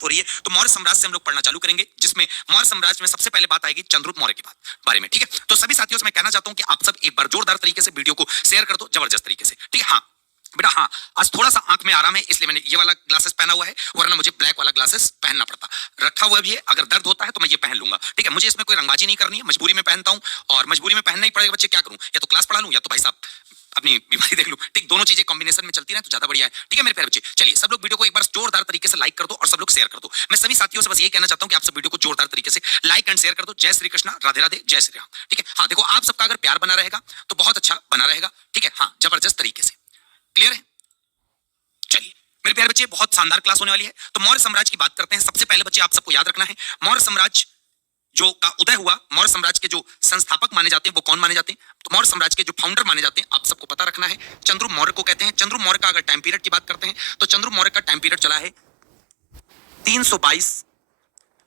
बात हो रही है, तो मौर्य साम्राज्य से हम लोग पढ़ना चालू करेंगे, जिसमें मौर्य साम्राज्य में सबसे पहले बात आएगी चंद्रगुप्त मौर्य के बारे में। ठीक है, तो सभी साथियों से मैं कहना चाहता हूं कि आप सब एक बार जोरदार तरीके से वीडियो को शेयर कर दो, जबरदस्त तरीके से। ठीक है, हाँ बेटा, हाँ आज थोड़ा सा आंख में आराम है, इसलिए मैंने ये वाला ग्लासेस पहना हुआ है, वरना मुझे ब्लैक वाला ग्लासेस पहनना पड़ता। रखा हुआ भी है, अगर दर्द होता है तो मैं ये पहन लूंगा। ठीक है, मुझे इसमें कोई रंगबाजी नहीं करनी है, मजबूरी में पहनता हूं, और मजबूरी में पहनना ही पड़ेगा बच्चे, क्या करूं, या तो क्लास पढ़ा लूं या तो भाई साहब अपनी बीमारी देख लूं। ठीक, दोनों चीजें कॉम्बिनेशन में चलती रहे तो ज्यादा बढ़िया है। ठीक है मेरे प्यारे बच्चे, चलिए सब लोग वीडियो को एक बार जोरदार तरीके से लाइक कर दो और सब लोग शेयर कर दो। मैं सभी साथियों से बस यही कहना चाहता हूं कि आप सब वीडियो को जोरदार तरीके से लाइक एंड शेयर कर दो। जय श्री कृष्णा, राधे राधे, जय श्री राम। ठीक है, हाँ देखो आप सबका अगर प्यार बना रहेगा तो बहुत अच्छा बना रहेगा। ठीक है, हाँ जबरदस्त तरीके से, क्लियर है। चलिए मेरे प्यारे बच्चे, बहुत शानदार क्लास होने वाली है। तो मौर्य साम्राज्य की बात करते हैं। सबसे पहले बच्चे आप सबको याद रखना है, मौर्य साम्राज्य जो का उदय हुआ, मौर्य साम्राज्य के जो संस्थापक माने जाते हैं वो कौन माने जाते हैं, तो मौर्य साम्राज्य के जो फाउंडर माने जाते हैं आप सबको पता रखना है, चंद्रगुप्त मौर्य को कहते हैं। चंद्रगुप्त मौर्य का अगर टाइम पीरियड की बात करते हैं तो चंद्रगुप्त मौर्य का टाइम पीरियड चला है 322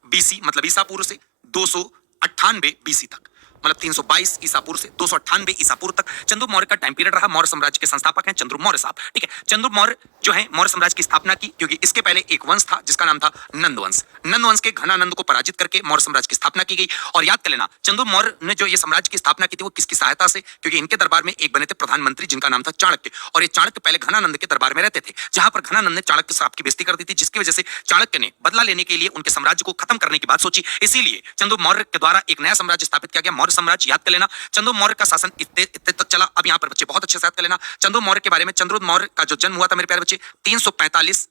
बीसी, मतलब ईसा पूर्व से 298 बीसी तक, मतलब 322 ईसा पूर्व से 298 ईसा पूर्व तक चंद्रगुप्त मौर्य का टाइम पीरियड रहा। मौर्य साम्राज्य के संस्थापक हैं चंद्रगुप्त मौर्य साहब। ठीक है, चंद्रगुप्त मौर्य जो है मौर्य साम्राज्य की स्थापना की, क्योंकि इसके पहले एक वंश था जिसका नाम था नंद वंश। नंद वंश के घनानंद को पराजित करके मौर्य साम्राज्य की स्थापना की गई। और याद कर लेना, चंद्रगुप्त मौर्य ने जो ये साम्राज्य की स्थापना की थी वो किसकी सहायता से, क्योंकि इनके दरबार में एक बने थे प्रधानमंत्री जिनका नाम था चाणक्य, और ये चाणक्य पहले घनानंद के दरबार में रहते थे, जहां पर घनानंद ने चाणक्य साहब की बेइज्जती कर दी थी, जिसकी वजह से चाणक्य ने बदला लेने के लिए उनके साम्राज्य को खत्म करने की बात सोची। इसीलिए चंद्रगुप्त मौर्य के द्वारा एक नया साम्राज्य स्थापित किया गया, मौर्य साम्राज्य। याद कर लेना, चंद्रगुप्त मौर्य का शासन इतने तक चला। अब यहाँ पर बच्चे बहुत अच्छे से याद कर लेना, चंद्रगुप्त मौर्य के बारे में। चंद्रगुप्त मौर्य का जो जन्म हुआ था मेरे प्यारे बच्चे 345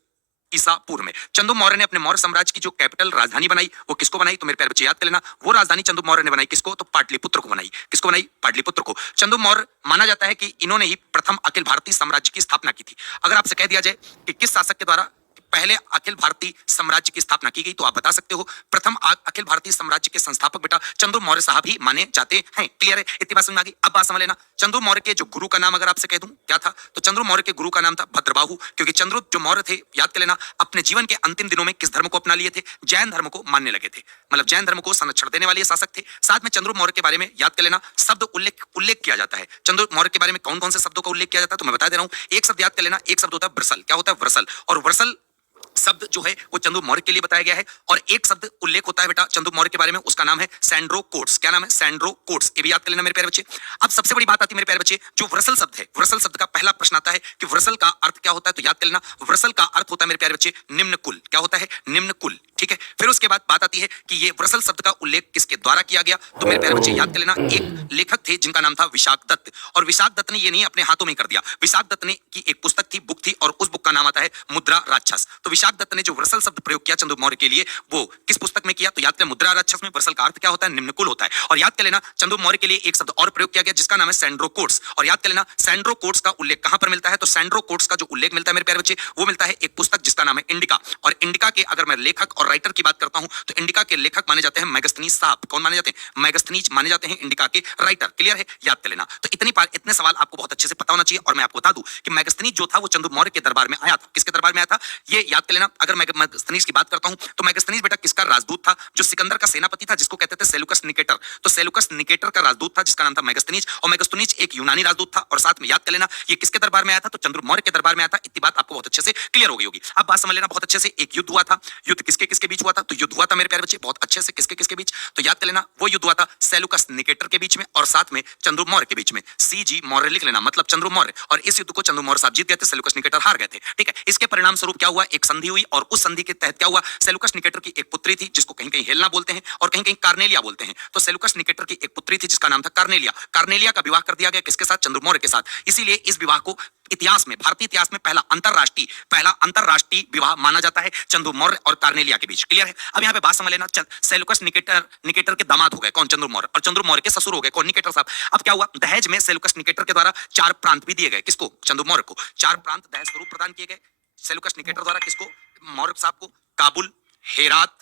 ईसा पूर्व में। चंद्रगुप्त मौर्य ने अपने मौर्य साम्राज्य की जो कैपिटल राजधानी बनाई वो किसको बनाई, तो मेरे प्यारे बच्चे याद कर लेना, वो राजधानी चंद्रगुप्त मौर्य ने बनाई किसको, तो पाटलिपुत्र को बनाई। किसको बनाई, पाटलिपुत्र को। चंद्रगुप्त मौर्य माना जाता है कि इन्होंने ही प्रथम अखिल भारतीय साम्राज्य की स्थापना की थी। अगर आपसे कह दिया जाए कि किस शासक के द्वारा पहले अखिल भारतीय साम्राज्य की स्थापना की गई, तो आप बता सकते हो प्रथम अखिल भारतीय साम्राज्य के संस्थापक बेटा चंद्रगुप्त मौर्य साहब ही माने जाते हैं। क्लियर है, इतनी बात समझ में आ गई। अब बात समझ लेना, चंद्रगुप्त मौर्य के जो गुरु का नाम अगर आपसे कह दूं क्या था, तो चंद्रगुप्त मौर्य के गुरु का नाम था भद्रबाहु, क्योंकि चंद्रगुप्त जो मौर्य थे, याद कर लेना, अपने जीवन के अंतिम दिनों में किस धर्म को अपना लिए थे, जैन धर्म को मानने लगे थे, मतलब जैन धर्म को संरक्षण देने वाले शासक थे। साथ में चंद्रगुप्त मौर्य के बारे में याद कर लेना, शब्द उल्लेख किया जाता है। चंद्रगुप्त मौर्य के बारे में कौन कौन से शब्दों का उल्लेख किया जाता है, तो मैं बता दे रहा हूं। एक शब्द याद कर लेना, एक शब्द होता है व्रसल। क्या होता है, व्रसल। और व्रसल शब्द जो है वो चंद्रगुप्त मौर्य के लिए बताया गया है। और एक शब्द उल्लेख होता है बेटा चंद्रगुप्त मौर्य के बारे में, उसका नाम है सैंड्रो कोट्स। क्या नाम है, सैंड्रो कोट्स। ये भी याद कर लेना मेरे प्यारे बच्चे। अब सबसे बड़ी बात आती है मेरे प्यारे बच्चे, जो व्रसल शब्द है, व्रसल शब्द का पहला प्रश्न आता है कि व्रसल का अर्थ क्या होता है, तो याद कर लेना, व्रसल का अर्थ होता है मेरे प्यारे बच्चे निम्न कुल। क्या होता है, निम्न कुल। ठीक है, फिर उसके बाद बात आती है कि ये व्रसल शब्द का उल्लेख किसके द्वारा किया गया, तो मेरे प्यारे बच्चे याद कर लेना, एक लेखक थे जिनका नाम था विशाख दत्त। और विशाख दत्त ने ये नहीं अपने हाथों में कर दिया, विशाख दत्त ने की एक पुस्तक थी, बुक थी, और उस बुक का नाम आता है मुद्रा राक्षस। तो विशाख दत्त ने जो व्रसल शब्द प्रयोग किया चंद्रगुप्त मौर्य के लिए, वो किस पुस्तक में किया, तो याद कर मुद्रा राक्षस में। व्रसल का अर्थ क्या होता है, निम्न कुल होता है। और याद कर लेना, चंद्रगुप्त मौर्य के लिए एक शब्द और प्रयोग किया गया जिसका नाम है सैंड्रो कोट्स। और याद कर लेना, सैंड्रो कोट्स का उल्लेख कहां पर मिलता है, तो सैंड्रो कोट्स का जो उल्लेख मिलता है मेरे प्यारे बच्चे, वो मिलता है एक पुस्तक जिसका नाम है इंडिका। और इंडिका के अगर मैं लेखक और राइटर की बात करता हूं तो इंडिका के लेखक माने जाते हैं मेगास्थनीज साहब। कौन माने जाते हैं, मेगास्थनीज माने जाते हैं इंडिका के राइटर। क्लियर है, याद कर लेना। तो इतने सवाल आपको बहुत अच्छे से पता होना चाहिए। और मैं आपको बता दूं कि मेगास्थनीज जो था वो चंद्रगुप्त मौर्य के दरबार में आया था। किसके दरबार में आया था, ये याद कर लेना। अगर मैं मेगास्थनीज की बात करता हूं तो मेगास्थनीज बेटा किसका राजदूत था, जो सिकंदर का सेनापति था जिसको कहते थे सेलुकस निकेटर। तो सेलुकस निकेटर का राजदूत था जिसका नाम था मेगास्थनीज। और मेगास्थनीज एक यूनानी राजदूत था। और साथ में याद कर लेना, ये किसके दरबार में आया था, तो चंद्रगुप्त मौर्य के दरबार में आया था। इतनी बात आपको बहुत अच्छे से क्लियर हो गई होगी। अब बात समझ लेना बहुत अच्छे से, एक युद्ध हुआ था। युद्ध किसके किसके बीच हुआ था, तो युद्ध हुआ था मेरे प्यारे बच्चे बहुत अच्छे से किसके किसके बीच, तो याद कर लेना, वो युद्ध हुआ था सेलुकस निकेटर के बीच में और साथ में चंद्रगुप्त मौर्य के बीच में। सीजी मौर्य लिख लेना, मतलब चंद्रगुप्त मौर्य। और इस युद्ध को चंद्रगुप्त मौर्य साहब जीत गए थे, सेलुकस निकेटर हार गए थे। ठीक है, इसके परिणाम स्वरूप क्या हुआ, एक संधि हुई। और उस संधि के तहत क्या हुआ, सेलुकस निकेटर की एक पुत्री थी जिसको कहीं कहीं हेलना बोलते हैं और कहीं कहीं कार्नेलिया बोलते हैं। तो सेलुकस निकेटर की एक पुत्री थी जिसका नाम था कार्नेलिया। कार्नेलिया का विवाह कर दिया गया किसके साथ, चंद्रगुप्त मौर्य के साथ। इसीलिए इस विवाह को इतिहास में, भारतीय इतिहास में पहला अंतरराष्ट्रीय विवाह माना जाता है चंद्रगुप्त मौर्य और कार्नेलिया के बीच। क्लियर है। अब यहाँ पे बात समझ लेना, सेलुकस निकेटर के दामाद हो गए कौन, चंद्रगुप्त मौर्य, और चंद्रगुप्त मौर्य के ससुर हो गए कौन, निकेटर साहब। अब क्या हुआ, दहेज में सेलुकस निकेटर के द्वारा 4 प्रांत भी दिए गए किसको, चंद्रगुप्त मौर्य को। 4 प्रांत दहेज स्वरूप प्रदान किए गए सेलुकस निकेटर द्वारा किसको, मौर्य साहब को। काबुल, हेरात,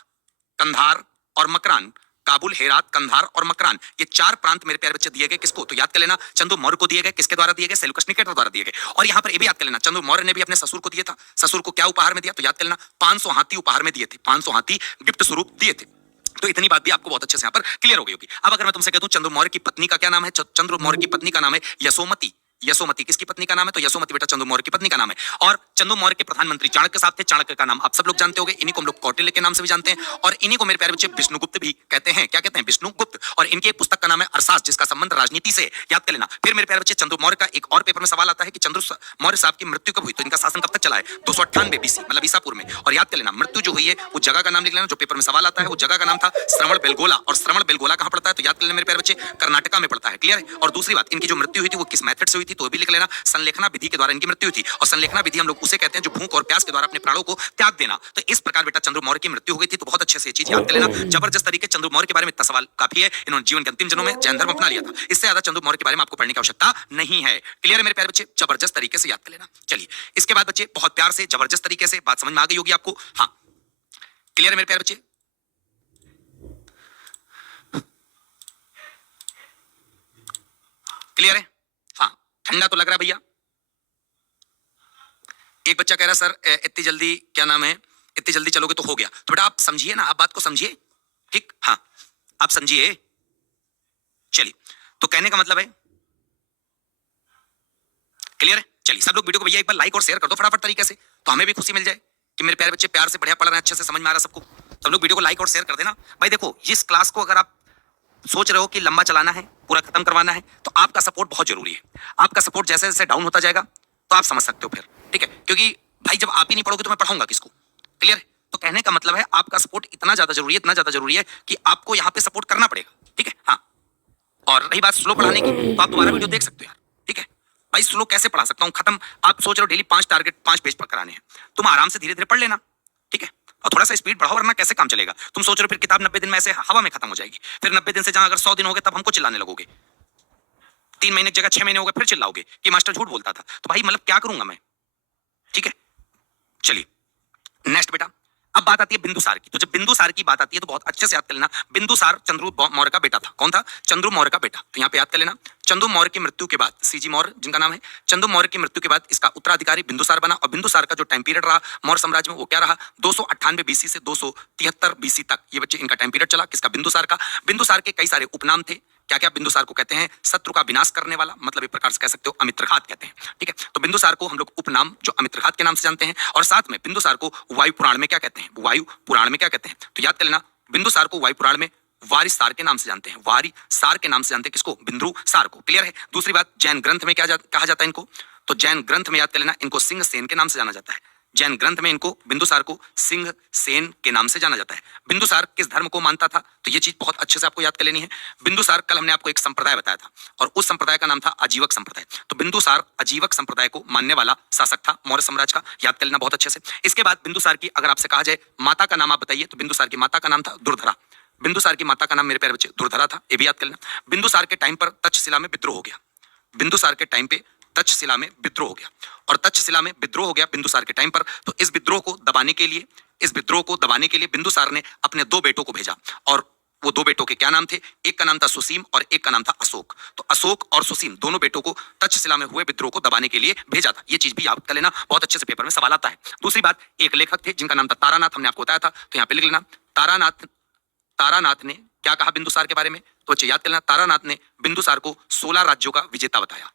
कंधार और मकरान। काबुल, हेरात, कंधार और मकरान, ये 4 प्रांत मेरे प्यारे बच्चे दिए गए किसको, तो याद कर लेना, चंद्रगुप्त मौर्य को दिए गए। किसके द्वारा दिए गए, सेलुकस निकेटर द्वारा दिए गए। और यहाँ पर ये भी याद कर लेना, चंद्रगुप्त मौर्य ने भी अपने ससुर को दिया था। ससुर को क्या उपहार में दिया, तो याद कर लेना 500 हाथी उपहार में दिए थे, 500 हाथी गिफ्ट स्वरूप दिए थे। तो इतनी बात भी आपको बहुत अच्छे से यहाँ पर क्लियर हो गई होगी। अब अगर मैं तुमसे कहता हूं चंद्रगुप्त मौर्य की पत्नी का क्या नाम है, चंद्रगुप्त मौर्य की पत्नी का नाम है यशोमती। यशोमती किसकी पत्नी का नाम है? तो यशोमती बेटा चंद्र मौर्य की पत्नी का नाम है। और चंद्र मौर्य के प्रधानमंत्री चाणक्य साहब थे। चाणक्य का नाम आप सब लोग जानते होंगे। इन्हीं को हम लोग कौटिल्य के नाम से भी जानते हैं और इन्हीं को मेरे प्यारे बच्चे विष्णुगुप्त भी कहते हैं। क्या कहते हैं? विष्णुगुप्त। और इनकी एक पुस्तक का नाम है अरसास, जिसका संबंध राजनीति से, याद कर लेना। फिर मेरे प्यारे बच्चे चंद्र मौर्य का एक और पेपर में सवाल आता है कि चंद्र मौर्य साहब की मृत्यु कब हुई? तो इनका शासन कब तक चला है? 298 बीसी, मतलब ईसापुर में। और याद कर लेना मृत्यु जो हुई है उस जगह का नाम लिख लेना जो पेपर में सवाल आता है। वो जगह का नाम था श्रवण बेलगोला। और श्रवण बेलगोला कहां पड़ता है? तो याद कर लेना मेरे प्यारे बच्चे, कर्नाटका में पड़ता है। क्लियर है? और दूसरी बात, इनकी जो मृत्यु हुई थी वो किस मेथड से हुई थी? तो भी लिख लेना, संलेखना विधि के द्वारा इनकी मृत्यु हुई थी। और संलेखना विधि हम लोग उसे कहते हैं जो भूख और प्यास के द्वारा अपने प्राणों को त्याग देना। तो इस प्रकार बेटा चंद्र मौर्य की मृत्यु हो गई थी। तो बहुत अच्छे से ये चीज याद कर लेना। जबरदस्त तरीके चंद्र मौर्य के बारे में इतना सवाल काफी है। इन्होंने जीवन के अंतिम दिनों में जैन धर्म अपना लिया था। इससे ज्यादा चंद्र मौर्य के बारे में आपको पढ़ने की आवश्यकता नहीं है। क्लियर है मेरे प्यारे बच्चे? जबरदस्त तरीके से याद कर लेना। चलिए इसके बाद बच्चे बहुत प्यार से जबरदस्त तरीके से बात समझ में आ गई होगी आपको। हाँ क्लियर है मेरे प्यारे बच्चे? क्लियर है? हाँ ठंडा तो लग रहा है भैया। एक बच्चा कह रहा सर इतनी जल्दी क्या नाम है, इतनी जल्दी चलोगे तो हो गया। तो बेटा आप समझिए ना, आप बात को समझिए। ठीक, हाँ आप समझिए। चलिए तो कहने का मतलब है क्लियर है। चलिए सब लोग वीडियो को भैया एक बार लाइक और शेयर कर दो फटाफट तरीके से, तो हमें भी खुशी मिल जाए कि मेरे प्यारे बच्चे प्यार से बढ़िया पढ़ रहे हैं, अच्छे से समझ में आ रहा है सबको। सब लोग वीडियो को लाइक और शेयर कर देना। भाई देखो इस क्लास को अगर आप सोच रहे हो कि लंबा चलाना है, पूरा खत्म करवाना है, तो आपका सपोर्ट बहुत जरूरी है। आपका सपोर्ट जैसे जैसे डाउन होता जाएगा तो आप समझ सकते हो फिर। ठीक है, क्योंकि भाई जब आप ही नहीं पढ़ोगे तो मैं पढ़ाऊंगा किसको? क्लियर है? तो कहने का मतलब है आपका सपोर्ट इतना ज्यादा जरूरी है, इतना ज्यादा जरूरी है कि आपको यहाँ पे सपोर्ट करना पड़ेगा। ठीक है, हाँ। और रही बात स्लो पढ़ाने की, तो आप दोबारा वीडियो देख सकते हो यार। ठीक है भाई, स्लो कैसे पढ़ा सकता हूँ? खत्म। आप सोच रहे हो डेली 5 टारगेट 5 पेज पर कराने हैं, तुम आराम से धीरे धीरे पढ़ लेना। ठीक है, और थोड़ा सा स्पीड बढ़ाओ, वरना कैसे काम चलेगा? तुम सोच रहे हो फिर किताब 90 दिन में ऐसे हवा में खत्म हो जाएगी। फिर 90 दिन से जहां अगर 100 दिन हो गए तब हमको चिल्लाने लगोगे। 3 महीने की जगह 6 महीने हो गए फिर चिल्लाओगे कि मास्टर झूठ बोलता था। तो भाई मतलब क्या करूंगा मैं? ठीक है, चलिए नेक्स्ट बेटा। अब बात आती है बिंदुसार की। तो जब बिंदुसार की बात आती है तो बहुत अच्छे से याद कर लेना, बिंदुसार चंद्रगुप्त मौर्य का बेटा था। कौन था? चंद्रगुप्त मौर्य का बेटा। तो यहाँ पे याद कर लेना, चंद्रगुप्त मौर्य की मृत्यु के बाद सीजी मौर्य जिनका नाम है, चंद्रगुप्त मौर्य की मृत्यु के बाद इसका उत्तराधिकारी बिंदुसार बना। और बिंदुसार का जो टाइम पीरियड रहा मौर्य साम्राज्य में वो क्या रहा? 298 बीसी से 273 बीसी तक ये बच्चे इनका टाइम पीरियड चला। किसका? बिंदुसार का। बिंदुसार के कई सारे उपनाम थे। क्या क्या? बिंदुसार को कहते हैं शत्रु का विनाश करने वाला, मतलब एक प्रकार से कह सकते हो अमित्रघात कहते हैं। ठीक है, तो बिंदुसार को हम लोग उपनाम जो अमित्रघात के नाम से जानते हैं। और साथ में बिंदुसार को वायु पुराण में क्या कहते हैं? वायु पुराण में क्या कहते हैं? तो याद कर लेना, बिंदुसार को वायु पुराण में वारिसार के नाम से जानते हैं। वारिसार के नाम से जानते हैं किसको? बिंदुसार को। क्लियर है? दूसरी बात, जैन ग्रंथ में क्या कहा जाता है इनको? तो जैन ग्रंथ में याद कर लेना इनको सिंह सेन के नाम से जाना जाता है। जैन ग्रंथ में इनको बिंदुसार को सिंह सेन के नाम से जाना जाता है। बिंदुसार किस धर्म को मानता था? तो ये चीज बहुत अच्छे से आपको याद कर लेनी है। बिंदुसार, कल हमने आपको एक संप्रदाय बताया था और उस संप्रदाय का नाम था आजीवक संप्रदाय। तो बिंदुसार आजीवक संप्रदाय को मानने वाला शासक था मौर्य साम्राज्य का। याद कर लेना बहुत अच्छे से। इसके बाद बिंदुसार की अगर आपसे कहा जाए माता का नाम आप बताइए, तो बिंदुसार की माता का नाम था दुर्धरा। बिंदुसार की माता का नाम मेरे प्यारे बच्चे दुर्धरा था, ये भी याद कर लेना। बिंदुसार के टाइम पर तक्षशिला में विद्रोह हो गया। बिंदुसार के टाइम पे तक्षशिला में विद्रोह हो गया और तक्षशिला में विद्रोह हो गया बिंदुसार के टाइम पर। तो इस विद्रोह को दबाने के लिए, इस विद्रोह को दबाने के लिए बिंदुसार ने अपने 2 बेटों को भेजा। और वो 2 बेटों के क्या नाम थे? एक का नाम था सुसीम और एक का नाम था अशोक। तो अशोक और सुसीम दोनों बेटों को तक्षशिला में हुए विद्रोह को दबाने के लिए भेजा था। ये चीज भी याद कर लेना, बहुत अच्छे से पेपर में सवाल आता है। दूसरी बात, एक लेखक थे जिनका नाम था तारानाथ, हमने आपको बताया था, तो यहाँ पे लिख लेना तारानाथ। तारानाथ ने क्या कहा बिंदुसार के बारे में? तो बच्चे याद कर लेना, तारानाथ ने बिंदुसार को 16 राज्यों का विजेता बताया।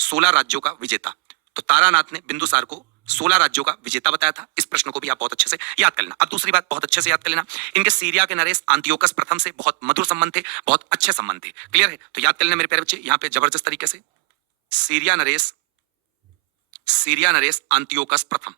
16 राज्यों का विजेता। तो तारानाथ ने बिंदुसार को 16 राज्यों का विजेता बताया था। इस प्रश्न को भी आप बहुत अच्छे से याद कर लेना। अब दूसरी बात बहुत अच्छे से याद कर लेना, इनके सीरिया के नरेश अंतियोकस प्रथम से बहुत मधुर संबंध थे, बहुत अच्छे संबंध थे। क्लियर है? तो याद कर लेना मेरे प्यारे बच्चे, यहाँ पे जबरदस्त तरीके से सीरिया नरेश, सीरिया नरेश अंतियोकस प्रथम,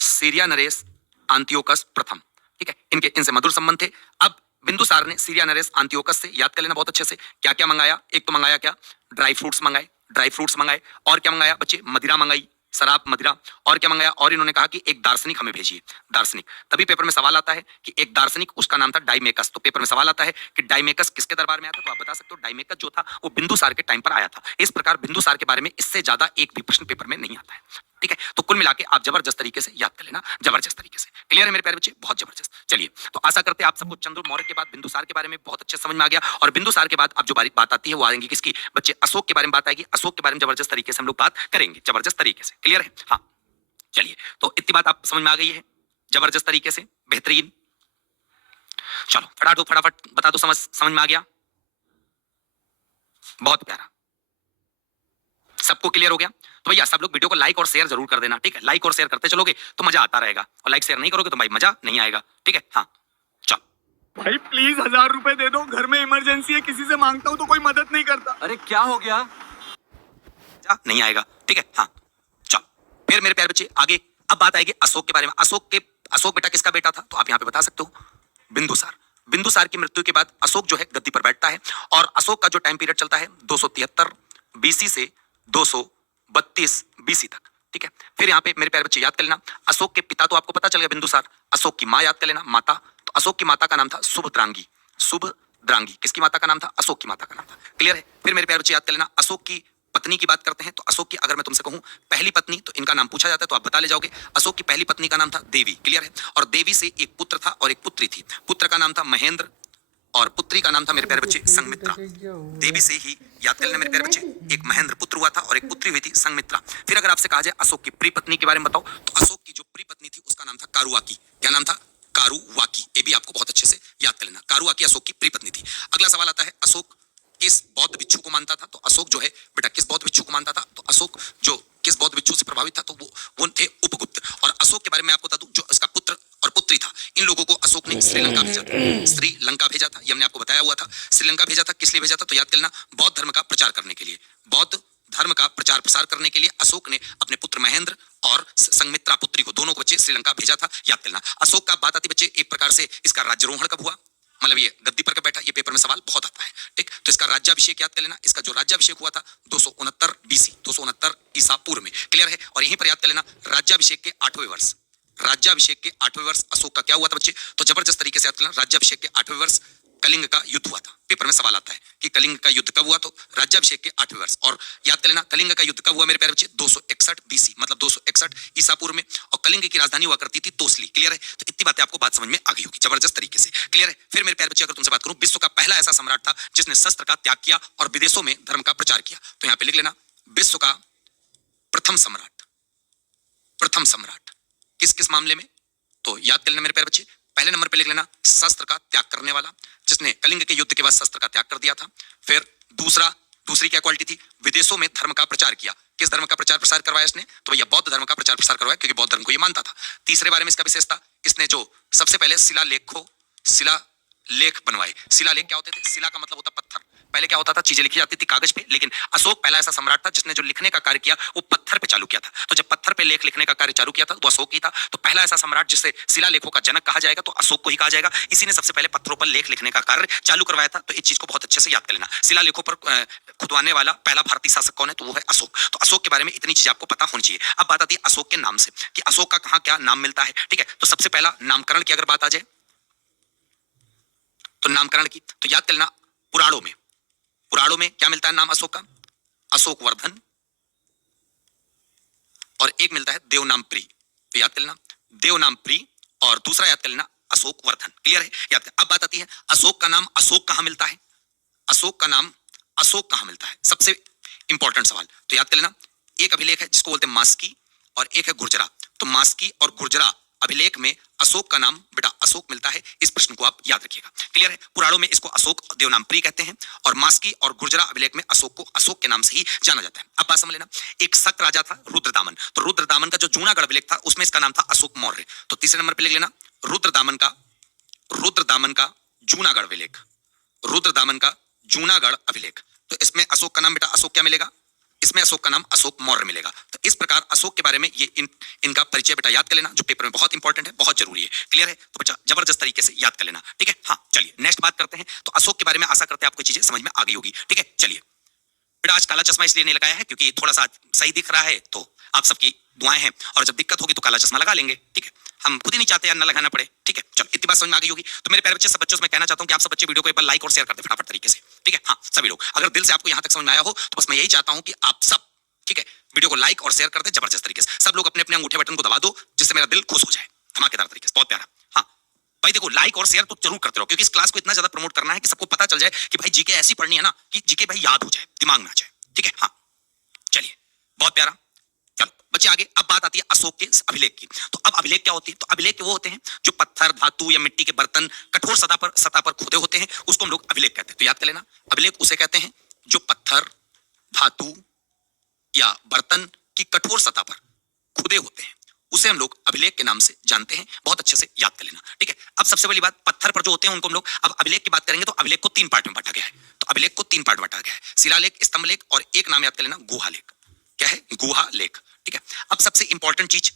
सीरिया नरेश अंतियोकस प्रथम। ठीक है, इनके इनसे मधुर संबंध थे। अब बिंदुसार ने सीरिया नरेश अंतियोकस से, याद कर लेना बहुत अच्छे से, क्या क्या मंगाया? एक तो मंगाया क्या? ड्राई फ्रूट्स मंगाए, ड्राई फ्रूट्स मंगाए। और क्या मंगाया बच्चे? मदिरा मंगाई, शराब मदिरा। और क्या मंगाया? और इन्होंने कहा कि एक दार्शनिक हमें भेजिए, दार्शनिक। तभी पेपर में सवाल आता है कि एक दार्शनिक, उसका नाम था डाइमेकस। तो पेपर में सवाल आता है कि डाइमेकस किसके दरबार में आया था? तो आप बता सकते हो डाइमेकस जो था वो बिंदुसार के टाइम पर आया था। इस प्रकार बिंदुसार के बारे में इससे ज्यादा एक भी प्रश्न पेपर में नहीं आता है। ठीक है, तो कुल मिला के आप जबरदस्त तरीके से याद कर लेना, जबरदस्त तरीके से। क्लियर है मेरे प्यारे बच्चे? बहुत जबरदस्त। चलिए, तो आशा करते हैं आप सबको चंद्रगुप्त मौर्य के बाद बिंदुसार के बारे में बहुत अच्छे समझ में आ गया। और बिंदुसार के बाद अब जो बात आती है वो आएंगी किसकी बच्चे? अशोक के बारे में बात आएगी। अशोक के बारे में जबरदस्त तरीके से हम लोग बात करेंगे, जबरदस्त तरीके से। क्लियर है? हाँ चलिए, तो इतनी बात आप समझ में आ गई है जबरदस्त तरीके से, बेहतरीन। चलो फटाफट बता दो, समझ में आ गया? बहुत प्यारा। सबको क्लियर हो गया? तो भैया सब लोग वीडियो को लाइक और शेयर जरूर कर देना, ठीक है? लाइक और शेयर करते चलोगे तो मजा आता रहेगा, और लाइक शेयर नहीं करोगे तो भाई मजा नहीं आएगा, ठीक है? हाँ, चलो भाई प्लीज 1000 रुपए दे दो, घर में इमरजेंसी है, किसी से मांगता हूँ तो कोई मदद नहीं करता। अरे क्या हो गया? मजा नहीं आएगा, ठीक है? हाँ, चलो फिर मेरे प्यारे बच्चे आगे अब बात आएगी अशोक के बारे में। अशोक बेटा किसका बेटा था? तो आप यहाँ पे बता सकते हो, बिंदुसार। बिंदुसार की मृत्यु के बाद अशोक जो है गद्दी पर बैठता है, और अशोक का जो टाइम पीरियड चलता है 273 बीसी से 232 बीसी तक, ठीक है? फिर यहाँ पे मेरे प्यारे बच्चे याद कर लेना, अशोक के पिता तो आपको पता चल गया बिंदुसार। अशोक की माँ याद कर लेना, माता। तो अशोक की माता का नाम था शुभद्रांगी। शुभद्रांगी किसकी माता का नाम था? अशोक की माता का नाम था। क्लियर है? फिर मेरे प्यारे बच्चे याद कर लेना, अशोक की पत्नी की बात करते हैं। तो अशोक की अगर मैं तुमसे कहूं पहली पत्नी, तो इनका नाम पूछा जाता है तो आप बता ले जाओगे। अशोक की पहली पत्नी का नाम था देवी। क्लियर है? और देवी से एक पुत्र था और एक पुत्री थी। पुत्र का नाम था महेंद्र और पुत्री का नाम था मेरे प्यारे बच्चे संगमित्रा। देवी से ही याद कर लेना मेरे प्यारे बच्चे, एक महेंद्र पुत्र हुआ था और एक पुत्री हुई थी संगमित्रा। फिर अगर आपसे कहा जाए अशोक की प्रिय पत्नी के बारे में बताओ, तो अशोक की जो प्रिय पत्नी थी उसका नाम था कारुवाकी। क्या नाम था? कारुवाकी। ये भी आपको बहुत अच्छे से याद कर लेना, कारुवाकी अशोक की प्रिय पत्नी थी। अगला सवाल आता है, अशोक किस बौद्ध भिक्षु को मानता था? तो अशोक जो है बेटा किस बौद्ध भिक्षु को मानता था? तो अशोक जो किस बौद्ध भिक्षु से प्रभावित था? तो वो थे उपगुप्त। और अशोक के बारे में आपको बता दूं, जो इसका पुत्र और पुत्री था, इन लोगों को अशोक ने श्रीलंका भेजा था। श्रीलंका भेजा था, ये हमने आपको बताया हुआ था। श्रीलंका भेजा था, किस लिए भेजा था? तो याद कर लेना, बौद्ध धर्म का प्रचार करने के लिए। बौद्ध धर्म का प्रचार प्रसार करने के लिए अशोक ने अपने पुत्र महेंद्र और संगमित्रा पुत्री को, दोनों को बच्चे श्रीलंका भेजा था। याद करना। अशोक का बात आती बच्चे एक प्रकार से इसका राज्यारोहण कब हुआ, मतलब ये गद्दी पर कब बैठा, ये पेपर में सवाल बहुत आता है, ठीक? तो इसका राज्याभिषेक याद कर लेना। इसका जो राज्याभिषेक हुआ था 269 बीसी, 269 ईसा पूर्व में। क्लियर है? और यहीं पर याद कर लेना, राज्याभिषेक के 8वें वर्ष, राज्याभिषेक के 8वें वर्ष अशोक का क्या हुआ था बच्चे? तो जबरदस्त तरीके से याद कर लेना, राज्याभिषेक के 8वें वर्ष कलिंग का युद्ध हुआ था। पेपर में सवाल आता है कि कलिंग का युद्ध कब हुआ? तो राज्याभिषेक के 8वें वर्ष। और याद कर लेना, कलिंग का युद्ध कब हुआ मेरे प्यारे बच्चे? 261 बीसी, मतलब 261 ईसा पूर्व में। और कलिंग की राजधानी हुआ करती थी तोसली। क्लियर है? तो इतनी बातें आपको बात समझ में आ गई होगी जबरदस्त तरीके से। क्लियर है? फिर मेरे प्यारे बच्चे अगर तुमसे बात करूं, विश्व का पहला ऐसा सम्राट था जिसने शस्त्र का त्याग किया और विदेशों में धर्म का प्रचार किया। तो यहाँ पे लिख लेना, विश्व का प्रथम सम्राट। प्रथम सम्राट किस किस मामले में? तो याद कर लेना मेरे प्यारे बच्चे, पहले नंबर पे लिख लेना शस्त्र का त्याग करने वाला, जिसने कलिंग के युद्ध के बाद शस्त्र का त्याग कर दिया था। फिर दूसरी क्या क्वालिटी थी? विदेशों में धर्म का प्रचार किया। किस धर्म का प्रचार प्रसार करवाया इसने? तो भैया बौद्ध धर्म का प्रचार प्रसार करवाया, क्योंकि बौद्ध धर्म को ये मानता था। तीसरे बारे में इसका विशेषता, इसने जो सबसे पहले शिलालेख बनवाए। शिलालेख क्या होते थे? शिला का मतलब होता पत्थर। पहले क्या होता था? चीजें लिखी जाती थी कागज पे, लेकिन अशोक पहला ऐसा सम्राट था जिसने जो लिखने का कार्य किया वो पत्थर पे चालू किया था। तो जब पत्थर पे लेख लिखने का कार्य चालू किया था वो अशोक ही था। तो पहला ऐसा सम्राट जिसे शिलालेखों का जनक कहा जाएगा तो अशोक को ही कहा जाएगा। इसी ने सबसे पहले पत्थरों पर लेख लिखने का कार्य चालू करवाया था। तो इस चीज को बहुत अच्छे से याद कर लेना, शिलालेखों पर खुदवाने वाला पहला भारतीय शासक कौन है? तो वो है अशोक। तो अशोक के बारे में इतनी चीज आपको पता होनी चाहिए। अब बात आती है अशोक के नाम से, कि अशोक का कहाँ क्या नाम मिलता है, ठीक है? तो सबसे पहला नामकरण की अगर बात आ जाए, तो नामकरण की तो याद कर लेना, पुराणों में क्या मिलता है नाम अशोक का? अशोक वर्धन, और एक मिलता है देवनामप्री। तो याद कर लेना देवनामप्री, और दूसरा याद कर लेना अशोक वर्धन। क्लियर है? याद कर। अब बात आती है अशोक का नाम अशोक कहां मिलता है? अशोक का नाम अशोक कहां मिलता है? सबसे इंपॉर्टेंट सवाल। तो याद कर लेना, एक अभिलेख है जिसको बोलते हैं मास्की, और एक है गुर्जरा। तो मास्की और गुर्जरा अभिलेख में अशोक का नाम बेटा अशोक मिलता है। इस प्रश्न को आप याद रखिएगा। क्लियर है? पुराणों में इसको अशोक देवनामप्री कहते हैं, और मास्की और गुर्जरा अभिलेख में अशोक को अशोक के नाम से ही जाना जाता है। अब बात समझ लेना, एक शक राजा था रुद्रदामन। तो रुद्रदामन का जो जूनागढ़ अभिलेख था उसमें इसका नाम था अशोक मौर्य। तो तीसरे नंबर पर लिख लेना रुद्रदामन का जूनागढ़ अभिलेख, रुद्रदामन का जूनागढ़ अभिलेख। तो इसमें अशोक का नाम बेटा अशोक क्या मिलेगा? इसमें अशोक का नाम अशोक मौर्य मिलेगा। तो इस प्रकार अशोक के बारे में ये इनका परिचय बेटा याद कर लेना, जो पेपर में बहुत इंपॉर्टेंट है, बहुत जरूरी है। क्लियर है? तो बच्चा जबरदस्त तरीके से याद कर लेना, ठीक है? हाँ चलिए नेक्स्ट बात करते हैं। तो अशोक के बारे में आशा करते हैं आपको चीजें समझ में आ गई होगी, ठीक है? चलिए बेटा, आज काला चश्मा इसलिए नहीं लगाया है क्योंकि थोड़ा सा सही दिख रहा है, तो आप सबकी दुआएं हैं, और जब दिक्कत होगी तो काला चश्मा लगा लेंगे, ठीक है? हम खुद ही नहीं चाहते यार ना लगाना पड़े, ठीक है? चलो इतनी बात समझ में आ गई होगी। तो मेरे प्यारे बच्चे, सब बच्चों से मैं कहना चाहता हूं कि आप सब बच्चे वीडियो को एक बार लाइक और शेयर कर दें फटाफट तरीके से, ठीक है? हाँ सभी लोग, अगर दिल से आपको यहां तक समझ में आया हो तो बस मैं यही चाहता हूं कि आप सब, ठीक है, वीडियो को लाइक और शेयर कर दे जबरदस्त तरीके से। सब लोग अपने अपने अंगूठे बटन को दबा दो, जिससे मेरा दिल खुश हो जाए धमाकेदार तरीके से। बहुत प्यारा। हाँ भाई देखो, लाइक और शेयर तो जरूर करते रहो, क्योंकि इस क्लास को इतना ज्यादा प्रमोट करना है कि सबको पता चल जाए कि भाई जीके ऐसी पढ़नी है ना कि जीके भाई याद हो जाए, दिमाग में आ जाए, ठीक है? हाँ चलिए, बहुत प्यारा। चलो बच्चे आगे, अब बात आती है अशोक के अभिलेख की। तो अब अभिलेख क्या होती है? तो अभिलेख वो होते हैं जो पत्थर, धातु या मिट्टी के बर्तन कठोर सतह पर खोदे होते हैं, उसको हम लोग अभिलेख कहते हैं। तो याद कर लेना, अभिलेख उसे कहते हैं जो पत्थर, धातु या बर्तन की कठोर सतह पर खुदे होते हैं, उसे हम लोग अभिलेख के नाम से जानते हैं। बहुत अच्छे से याद कर लेना, ठीक है। अब सबसे बड़ी बात, पत्थर पर जो होते हैं उनको हम लोग, अब अभिलेख की बात करेंगे तो अभिलेख को 3 पार्ट में बांटा गया है। तो अभिलेख को 3 पार्ट बांटा गया है, शिलालेख, स्तंभलेख और एक नाम याद कर लेना, गुहालेख। क्या है? गुहालेख, ठीक है। अब सबसे इंपॉर्टेंट चीज,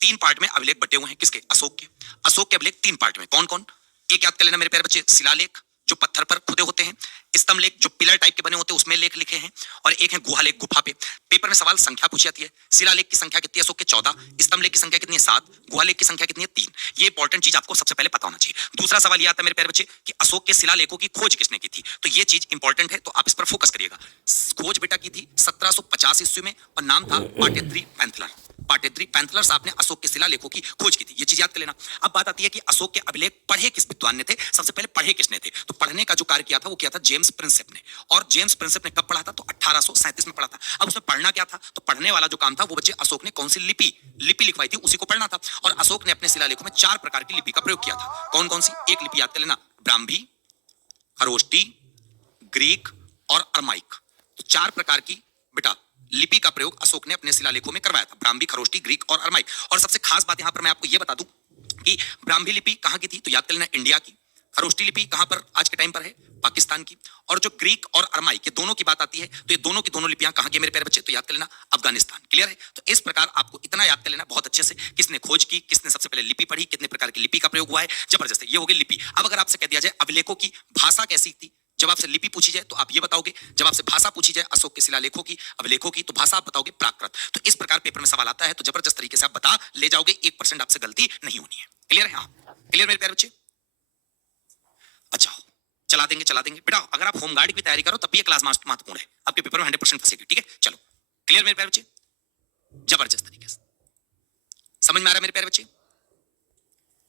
3 पार्ट में अभिलेख बटे हुए हैं, किसके? अशोक के। अशोक के अभिलेख 3 पार्ट में, कौन कौन? एक याद कर लेना मेरे प्यारे बच्चे, शिलालेख जो पत्थर पर खुदे होते हैं, स्तंभलेख जो पिलर टाइप के बने होते हैं उसमें लेख लिखे हैं, और एक है गुहालेख, गुफा पे। पेपर में सवाल संख्या पूछी जाती है, शिलालेख की संख्या कितनी है? अशोक के 14, स्तंभलेख की संख्या कितनी है? 7, गुहालेख की संख्या कितनी है? 3। ये इंपॉर्टेंट चीज आपको सबसे पहले पता होना चाहिए। दूसरा सवाल ये आता है मेरे प्यारे बच्चे कि अशोक के शिलालेखों की खोज किसने की थी? तो ये चीज इंपॉर्टेंट है, तो आप इस पर फोकस करिएगा। खोज बेटा की थी 1750 ईस्वी में, और नाम था पाटेद्री पैंथलर। पाटेद्री पैंथलर साहब ने अशोक के शिलालेखों की खोज की थी, ये चीज याद कर लेना। अब बात आती है कि अशोक के अभिलेख पढ़े किस विद्वान ने थे? सबसे पहले पढ़े किसने थे? तो पढ़ने का जो कार्य किया था वो किया था जेम्स प्रिंसेप ने। और जेम्स प्रिंसेप ने कब पढ़ा था? तो 1837 में पढ़ा था। अब उसमें पढ़ना क्या था? तो पढ़ने वाला जो काम था वो बच्चे अशोक ने कौन सी लिपि लिखवाई थी उसी को पढ़ना था। और अशोक ने अपने शिलालेखों में 4 प्रकार की लिपि का प्रयोग किया था। कौन कौन सी? एक लिपि याद कर लेना, ब्राह्मी, खरोष्टी, ग्रीक और अरमाइक। तो 4 प्रकार की बेटा लिपि का प्रयोग अशोक ने अपने शिलालेखों में करवाया था, ब्राह्मी, खरोष्टी, ग्रीक और अरमाइक। और सबसे खास बात यहां पर मैं आपको यह बता दूं कि ब्राह्मी लिपि कहां की थी? तो याद कर लेना, इंडिया की। खरोष्टी लिपि कहां पर आज के टाइम पर है? पाकिस्तान की। और जो ग्रीक और अरमाइक, ये दोनों की बात आती है तो ये दोनों की दोनों लिपियां कहां की मेरे प्यारे बच्चे? तो याद कर लेना, अफगानिस्तान। क्लियर है? तो इस प्रकार आपको इतना याद कर लेना बहुत अच्छे से, किसने खोज की, किसने सबसे पहले लिपि पढ़ी, कितने प्रकार की लिपि का प्रयोग हुआ है। जबरदस्त है, ये हो गई लिपि। अब अगर आपसे कह दिया जाए अभिलेखों की भाषा कैसी थी, जब आपसे लिपि पूछी जाए तो आप ये बताओगे, जब आपसे भाषा पूछी जाए अशोक के शिलालेखों की, अभिलेखों की, तो भाषा आप बताओगे प्राकृत। तो इस प्रकार पेपर में सवाल आता है तो जबरदस्त तरीके से आप बता ले जाओगे, 1% आपसे गलती नहीं होनी है। क्लियर है? हाँ क्लियर मेरे प्यारे बच्चे? अच्छा, चला देंगे बेटा। अगर आप होमगार्ड की तैयारी करो तब भी ये क्लास महत्वपूर्ण है, आपके पेपर में 100% फंसेगी। ठीक है, चलो क्लियर मेरे प्यारे बच्चे? जबरदस्त तरीके से समझ में आ रहा है मेरे प्यारे बच्चे?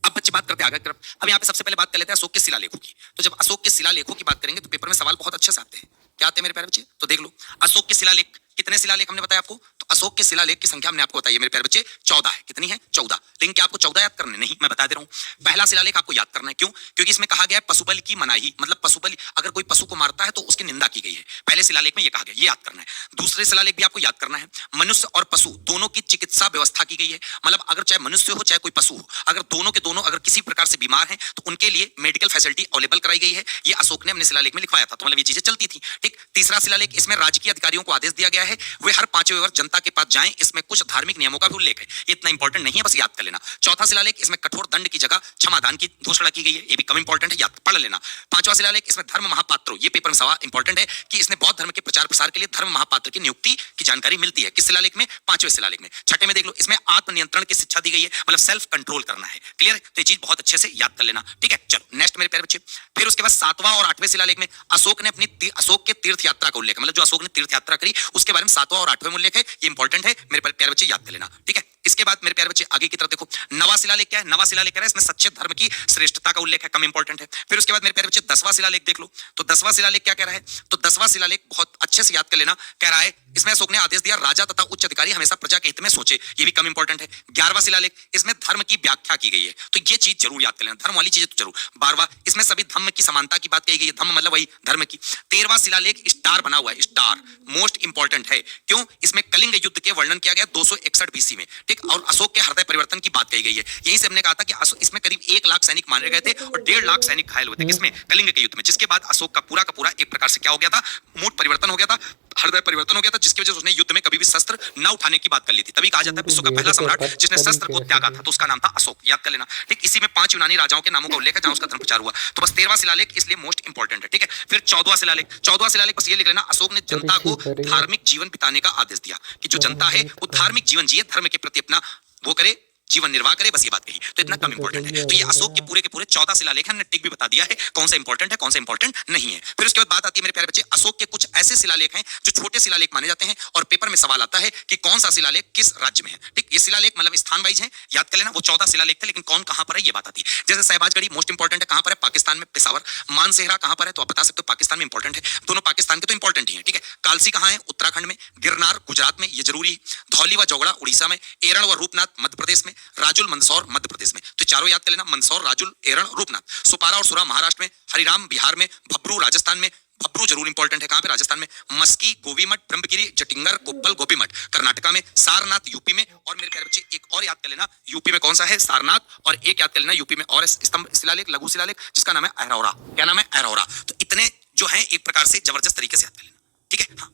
अब बच्चे बात करते हैं आगे तरफ। अब यहाँ पे सबसे पहले बात कर लेते हैं अशोक के शिलालेखों की। तो जब अशोक के शिलालेखों की बात करेंगे तो पेपर में सवाल बहुत अच्छे से आते हैं। क्या आते हैं मेरे प्यारे बच्चे? तो देख लो, अशोक के शिलालेख, कितने शिलालेख हमने बताया आपको? तो अशोक के शिलालेख की संख्या हमने आपको बताई है मेरे प्यारे बच्चे, 14 है। कितनी है? 14। लेकिन क्या आपको 14 याद करने? नहीं, मैं बता दे रहा हूं। पहला शिलालेख आपको याद करना है, क्यों? क्योंकि इसमें कहा गया है पशुबल की मनाही, मतलब पशुबल, अगर कोई पशु को मारता है तो उसकी निंदा की गई है। पहले शिलालेख में ये कहा गया, ये याद करना है। दूसरे शिलालेख भी आपको याद करना है, मनुष्य और पशु दोनों की चिकित्सा व्यवस्था की गई है। मतलब अगर चाहे मनुष्य हो चाहे कोई पशु हो, अगर दोनों के दोनों अगर किसी प्रकार से बीमार हैं तो उनके लिए मेडिकल फैसिलिटी अवेलेबल कराई गई है। ये अशोक ने अपने शिलालेख में लिखवाया था, तो मतलब ये चीजें चलती थी। ठीक। तीसरा शिलालेख, इसमें राजकीय अधिकारियों को आदेश दिया गया है वे हर 5वें वर्ष जनता के पास जाएं। इसमें कुछ धार्मिक नियमों का भी उल्लेख है, ये इतना इंपॉर्टेंट नहीं है, बस याद कर लेना। चौथा शिलालेख, इसमें कठोर दंड की जगह क्षमादान की घोषणा की गई है, ये भी कम इंपॉर्टेंट है, याद पढ़ लेना। पांचवा शिलालेख, इसमें धर्म महापात्रों, ये पेपर में सवाल इंपॉर्टेंट है कि इसमें बौद्ध धर्म के प्रचार प्रसार के लिए धर्म महापात्र की नियुक्ति की जानकारी मिलती है। किस शिलालेख में? 5वें शिलालेख में। छठे में देख लो, इसमें आत्मनियंत्रण की शिक्षा दी गई है, मतलब सेल्फ कंट्रोल करना है। क्लियर है? तो ये चीज बहुत अच्छे से याद कर लेना। ठीक है, चलो नेक्स्ट मेरे प्यारे बच्चे। फिर उसके बाद 7वां और 8वें शिलालेख में अशोक ने अपनी अशोक के तीर्थ यात्रा का उल्लेख, मतलब जो अशोक ने तीर्थ यात्रा करी उसके बारे में 7वां और 8वां उल्लेख है, ये इंपॉर्टेंट है मेरे प्यारे बच्चे, याद कर लेना। ठीक है, इसके बाद मेरे प्यारे बच्चे आगे की तरफ देखो, नवा शिलालेख क्या है? नवा शिलालेख कह रहा है इसमें सच्चे धर्म की श्रेष्ठता का उल्लेख है, कम इंपॉर्टेंट है। फिर उसके बाद मेरे प्यारे बच्चे 10वां शिलालेख देख लो, तो 10वां शिलालेख क्या कह रहा है? तो 10वां शिलालेख बहुत अच्छे से याद कर लेना, कह रहा है इसमें अशोक ने आदेश दिया राजा तथा उच्च अधिकारी हमेशा प्रजा के हित में सोचे, ये भी कम इंपॉर्टेंट है। 11वां शिलालेख, इसमें धर्म की व्याख्या की गई है, तो ये चीज जरूर याद कर लेना, धर्म वाली चीजें तो जरूर। 12वां, इसमें सभी धर्म की समानता की बात कही गई है, धर्म मतलब वही धर्म की। 13वां शिलालेख स्टार बना हुआ है, स्टार मोस्ट इंपॉर्टेंट है, क्यों? इसमें कलिंग युद्ध के वर्णन किया गया 261 बीसी में। ठीक, और अशोक के हृदय परिवर्तन की बात कही गई है। यहीं से हमने कहा था कि इसमें करीब 1 लाख सैनिक मारे गए थे और 1.5 लाख सैनिक घायल हुए थे, किसमें? कलिंग के युद्ध में। जिसके बाद अशोक का पूरा एक प्रकार से क्या हो गया था? मूड परिवर्तन हो गया था, हृदय परिवर्तन हो गया था, जिसकी वजह से उसने युद्ध में कभी भी शस्त्र न उठाने की बात कर ली थी। तभी कहा जाता है विश्व का पहला सम्राट जिसने शस्त्र को त्यागा था, तो उसका नाम था अशोक, याद कर लेना। ठीक, इसी में 5 यूनानी राजाओं के नामों का उल्लेख है जहां उसका धर्म प्रचार हुआ। तो बस 13वां शिलालेख इसलिए मोस्ट इंपॉर्टेंट है। ठीक है, फिर 14वां शिलालेख बस ये लिख लेना, अशोक ने जनता को धार्मिक जीवन बिताने का आदेश दिया कि जो जनता है वो धार्मिक जीवन जिए, धर्म के प्रति अपना वो करे, जीवन निर्वाह करे, बस ये बात कही। तो इतना कम इंपॉर्टेंट है। तो ये अशोक के पूरे 14 शिलालेख हमने टिक भी बता दिया है कौन सा इंपॉर्टेंट है कौन सा इंपॉर्टेंट नहीं है। फिर उसके बाद बात आती है मेरे प्यारे बच्चे, अशोक के कुछ ऐसे शिलालेख हैं जो छोटे शिलालेख माने जाते हैं और पेपर में सवाल आता है कि कौन सा शिलालेख किस राज्य में है। ठीक, ये शिलालेख मतलब स्थान वाइज है, याद कर लेना। वो 14 शिलालेख थे लेकिन कौन कहां पर है ये बात आती है। जैसे सहबाजगढ़ी मोस्ट इंपॉर्टेंट है, कहां पर है? पाकिस्तान में, पेशावर। मानसेहरा कहां पर है? तो आप बता सकते हो पाकिस्तान में इंपॉर्टेंट है, दोनों पाकिस्तान के तो इंपॉर्टेंट ही है। ठीक है, कालसी कहां है? उत्तराखंड में। गिरनार गुजरात में, ये जरूरी है। धौली व जोगड़ा उड़ीसा में। एरण व रूपनाथ मध्य प्रदेश में। राजुल मंदसौर मध्य प्रदेश में। तो चारों याद कर लेना, मंदसौर, राजुल, एरण, रूपनाथ। सुपारा और सुरा महाराष्ट्र में। हरिराम बिहार में। भब्रू राजस्थान में। भब्रू जरूर इंपॉर्टेंट है, कहां पे? राजस्थान में। मस्की, गोवीमठ, ब्रह्मगिरी, जटिंगर, कोप्पल, गोपीमठ कर्नाटका में। सारनाथ यूपी में। और मेरे प्यारे बच्चे एक और याद कर लेना, यूपी में कौन सा है? सारनाथ। और एक याद कर लेना यूपी में और स्तंभ शिलालेख, लघु शिलालेख, जिसका नाम है अहरौरा। क्या नाम है? अहरौरा। तो इतने जो है एक प्रकार से जबरदस्त तरीके से याद कर लेना, ठीक है? हाँ,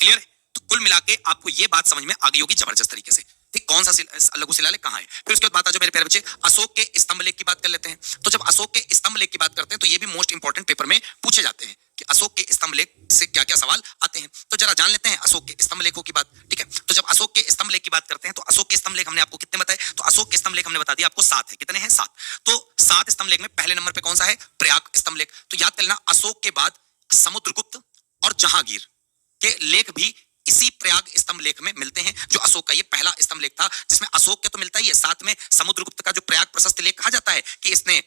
क्लियर है? तो कुल मिला के आपको ये बात समझ में आ गई होगी जबरदस्त तरीके से, ठीक? कौन सा लघु शिलालेख कहाँ है। फिर उसके बाद बात आ जाओ मेरे प्यारे बच्चे, अशोक के स्तंभ लेख की बात कर लेते हैं। तो जब अशोक के स्तंभ लेख की बात करते हैं तो ये भी मोस्ट इंपॉर्टेंट पेपर में पूछे जाते हैं कि अशोक के स्तंभ लेख से क्या क्या सवाल आते हैं। तो जरा जान लेते हैं अशोक के स्तंभ लेखों की बात, ठीक है? तो जब अशोक के स्तंभ लेख की बात करते हैं तो अशोक के स्तंभ लेख हमने आपको कितने बताए? तो अशोक के स्तंभ लेख हमने बता दिया आपको 7 है। कितने हैं? 7। तो 7 स्तंभ लेख में पहले नंबर पे कौन सा है? प्रयाग स्तंभ लेख। तो याद कर लेना, अशोक के बाद समुद्रगुप्त और जहांगीर के लेख भी इसी प्रयाग स्तंभ लेख में मिलते हैं, जो अशोक का ये पहला स्तंभ लेख था, जिसमें अशोक के तो मिलता ही है, साथ में समुद्रगुप्त का जो प्रयाग प्रशस्ति लेख कहा जाता है कि इसने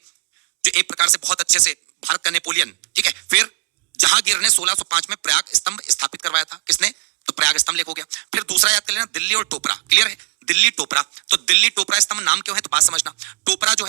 जो एक प्रकार से बहुत अच्छे से भारत का नेपोलियन, ठीक है? फिर जहांगीर ने 1605 में प्रयाग स्तंभ स्थापित करवाया था। किसने? तो प्रयाग स्तंभ लेख हो गया। फिर दूसरा याद कर लेना, दिल्ली और टोपरा। क्लियर है? दिल्ली टोपरा। तो दिल्ली टोपरा स्तंभ नाम क्यों है? तो बात समझना, टोपरा जो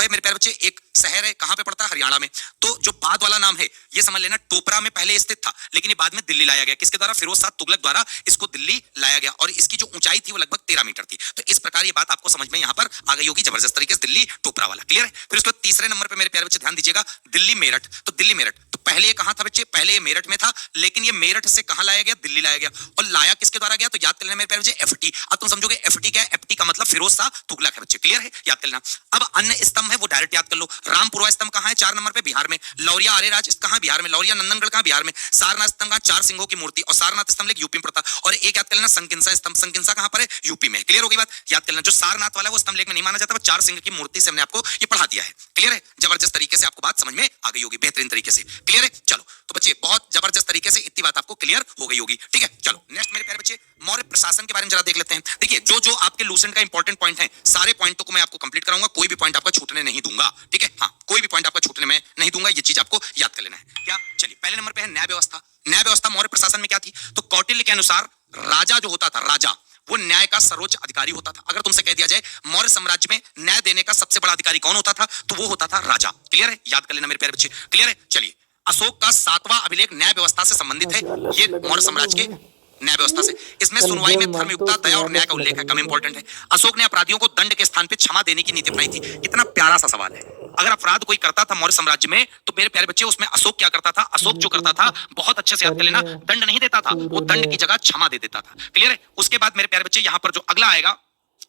है मेरे प्यारे बच्चे एक शहर है, कहां पे पड़ता है? हरियाणा में। तो जो बाद वाला नाम है ये समझ लेना, टोपरा में पहले स्थित था, लेकिन ये बाद में दिल्ली लाया गया। किसके द्वारा? फिरोज शाह तुगलक द्वारा इसको दिल्ली लाया गया। और इसकी जो ऊंचाई थी वो लगभग 13 मीटर थी। तो इस प्रकार ये बात आपको समझ में यहां पर आ गई होगी जबरदस्त तरीके से, दिल्ली टोपरा वाला। क्लियर है? फिर उसके बाद तीसरे नंबर पर मेरे प्यारे बच्चे ध्यान दीजिएगा, दिल्ली मेरठ। तो दिल्ली मेरठ, तो पहले ये कहां था बच्चे? पहले ये मेरठ में था, लेकिन ये मेरठ से कहां लाया गया? दिल्ली लाया गया। और लाया किसके द्वारा गया? तो याद कर लेना मेरे प्यारे बच्चे, एफटी। अब तुम समझोगे एफटी क्या है? एफटी का मतलब फिरोज शाह तुगलक है बच्चे। क्लियर है? याद कर लेना। अब अन्य स्तंभ है वो डायरेक्ट याद कर लो। रामपुरा स्तंभ कहां है? 4 नंबर पे, बिहार में। लौरिया आर्यराज कहां? बिहार में। लौरिया नंदनगढ़ कहां? बिहार में। सारनाथ स्तंभ कहां? 4 सिंहों की मूर्ति और सारनाथ स्तंभ लेख यूपी में पड़ता। और एक याद कर लेना, संकिंसा स्तंभ। संकिंसा कहां पर है? यूपी में। क्लियर हो गई बात? याद कर लेना, जो सारनाथ वाला है वो स्तंभ लेख में नहीं माना जाता, वो 4 सिंह की मूर्ति से हमने आपको ये पढ़ा दिया है। क्लियर है? जबरदस्त तरीके से आपको बात समझ में आ गई होगी, बेहतरीन तरीके से। क्लियर है? चलो तो बच्चे बहुत जबरदस्त तरीके से इतनी बात आपको क्लियर हो गई होगी, ठीक है? चलो नेक्स्ट मेरे प्यारे बच्चे, मौर्य प्रशासन के बारे में जरा देख लेते हैं। देखिए जो आपके लूसेंट का इंपॉर्टेंट पॉइंट है, सारे पॉइंटों को मैं आपको कंप्लीट कराऊंगा, कोई भी पॉइंट आपका छूटने नहीं दूंगा, ठीक है? हाँ, कोई भी पॉइंट आपका छूटने में नहीं दूंगा, ये चीज आपको याद कर लेना है। क्या? चलिए पहले नंबर पे है न्याय व्यवस्था। न्याय व्यवस्था मौर्य प्रशासन में क्या थी? तो कौटिल्य के अनुसार राजा जो होता था, राजा वो न्याय का सर्वोच्च अधिकारी होता था। अगर तुमसे कह दिया जाए मौर्य साम्राज्य में न्याय देने का सबसे बड़ा अधिकारी कौन होता था, तो वो होता था राजा। क्लियर है? याद कर लेना मेरे प्यारे बच्चे। क्लियर है? चलिए, अशोक का 7वां अभिलेख न्याय व्यवस्था से संबंधित है, ये मौर्य साम्राज्य के न्याय व्यवस्था से। इसमें सुनवाई में धर्मयुक्ता, दया और न्याय का उल्लेख है, कम इंपॉर्टेंट है। अशोक ने अपराधियों को दंड के स्थान पे क्षमा देने की नीति अपनाई थी। कितना प्यारा सा सवाल है। अगर अपराध कोई करता था मौर्य साम्राज्य में, तो मेरे प्यारे बच्चे उसमें अशोक क्या करता था? अशोक जो करता था, बहुत अच्छे से याद कर लेना, दंड नहीं देता था, वो दंड की जगह क्षमा दे देता था। क्लियर है? उसके बाद मेरे प्यारे बच्चे यहाँ पर जो अगला आएगा,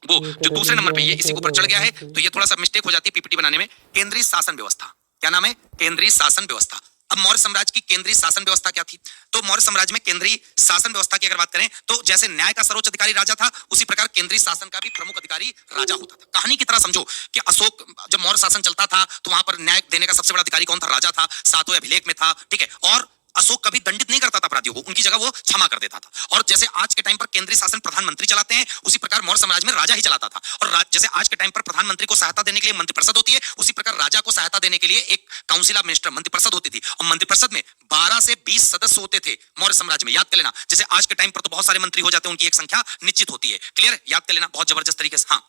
वो जो दूसरे नंबर पे ये इसी के ऊपर चढ़ गया है, तो ये थोड़ा सा मिस्टेक हो जाती है पीपीटी बनाने में। केंद्रीय शासन व्यवस्था। क्या नाम है? केंद्रीय शासन व्यवस्था। अब मौर्य साम्राज्य की केंद्रीय शासन व्यवस्था क्या थी? तो मौर्य साम्राज्य में केंद्रीय शासन व्यवस्था की अगर बात करें, तो जैसे न्याय का सर्वोच्च अधिकारी राजा था, उसी प्रकार केंद्रीय शासन का भी प्रमुख अधिकारी राजा होता था। कहानी की तरह समझो कि अशोक जब मौर्य शासन चलता था तो वहां पर न्याय देने का सबसे बड़ा अधिकारी कौन था? राजा था, 7वें अभिलेख में था, ठीक है? और अशोक कभी दंडित नहीं करता था अपराधियों को, उनकी जगह वो क्षमा कर देता था। और जैसे आज के टाइम पर केंद्रीय शासन प्रधानमंत्री चलाते हैं, उसी प्रकार मौर्य साम्राज्य में राजा ही चलाता था। और जैसे आज के टाइम पर प्रधानमंत्री को सहायता देने के लिए मंत्रिपरिषद होती है, उसी प्रकार राजा को सहायता देने के लिए एक काउंसिल ऑफ मिनिस्टर, मंत्रिपरिषद होती थी। और मंत्रिपरिषद में 12 से 20 सदस्य होते थे मौर्य साम्राज्य में। याद कर लेना, जैसे आज के टाइम पर तो बहुत सारे मंत्री हो जाते हैं, उनकी एक संख्या निश्चित होती है। क्लियर? याद कर लेना बहुत जबरदस्त तरीके से। हाँ,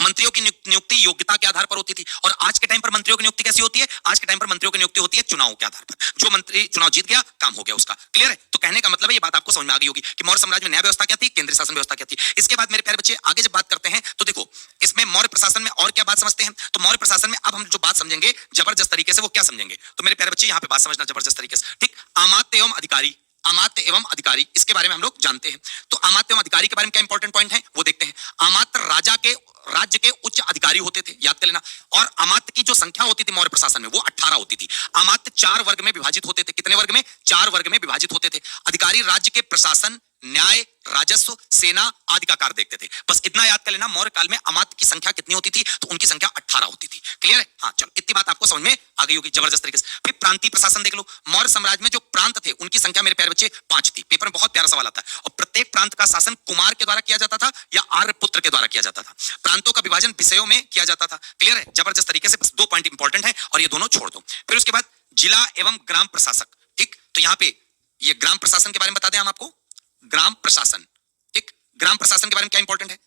मंत्रियों की नियुक्ति योग्यता के आधार पर होती थी। और आज के टाइम पर मंत्रियों की नियुक्ति कैसी होती है? आज के टाइम पर मंत्रियों की नियुक्ति होती है चुनाव के आधार पर। जो मंत्री चुनाव जीत गया, काम हो गया उसका। क्लियर है? तो कहने का मतलब है, ये बात आपको समझ में आ गई होगी कि मौर्य साम्राज्य में न्याय व्यवस्था क्या थी, केंद्रीय शासन व्यवस्था क्या थी। इसके बाद मेरे प्यारे बच्चे आगे जब बात करते हैं, तो देखो इसमें मौर्य प्रशासन में और क्या बात समझते हैं। तो मौर्य प्रशासन में अब हम जो बात समझेंगे जबरदस्त तरीके से, वो क्या समझेंगे? तो मेरे प्यारे बच्चे यहाँ पे बात समझना जबरदस्त तरीके से, ठीक? अमात्य एवं अधिकारी, अमात्य एवं अधिकारी, इसके बारे में हम लोग जानते हैं। तो अमात्य एवं अधिकारी के बारे में क्या इंपॉर्टेंट पॉइंट है वो देखते हैं। अमात्य राज्य के उच्च अधिकारी होते थे, याद कर लेना। और अमात्य की जो संख्या होती थी मौर्य प्रशासन में, वो 18 होती थी। अमात्य 4 वर्ग में विभाजित होते थे। कितने वर्ग में? 4 वर्ग में विभाजित होते थे। अधिकारी राज्य के प्रशासन, न्याय, राजस्व, सेना आदि का कार्य देखते थे। बस इतना याद कर लेना, मौर्य काल में अमात्य की संख्या कितनी होती थी? तो उनकी संख्या 18 होती थी। क्लियर है? हाँ, चलो इतनी बात आपको समझ में आ गई होगी जबरदस्त तरीके से। फिर प्रांतीय प्रशासन देख लो। मौर्य साम्राज्य में जो प्रांत थे, उनकी संख्या मेरे प्यारे बच्चे 5 थी। पेपर में बहुत प्यारा सवाल आता है। और प्रत्येक प्रांत का शासन कुमार के द्वारा किया जाता था या आर्यपुत्र के द्वारा किया जाता था। प्रांतों का विभाजन विषयों में किया जाता था। क्लियर है? जबरदस्त तरीके से। बस 2 पॉइंट इंपॉर्टेंट है और ये दोनों छोड़ दो। फिर उसके बाद जिला एवं ग्राम प्रशासक, ठीक? तो यहाँ पे ये ग्राम प्रशासन के बारे में बता दें हम आपको। ग्राम प्रशासन, ठीक? ग्राम प्रशासन के बारे में क्या इंपॉर्टेंट है?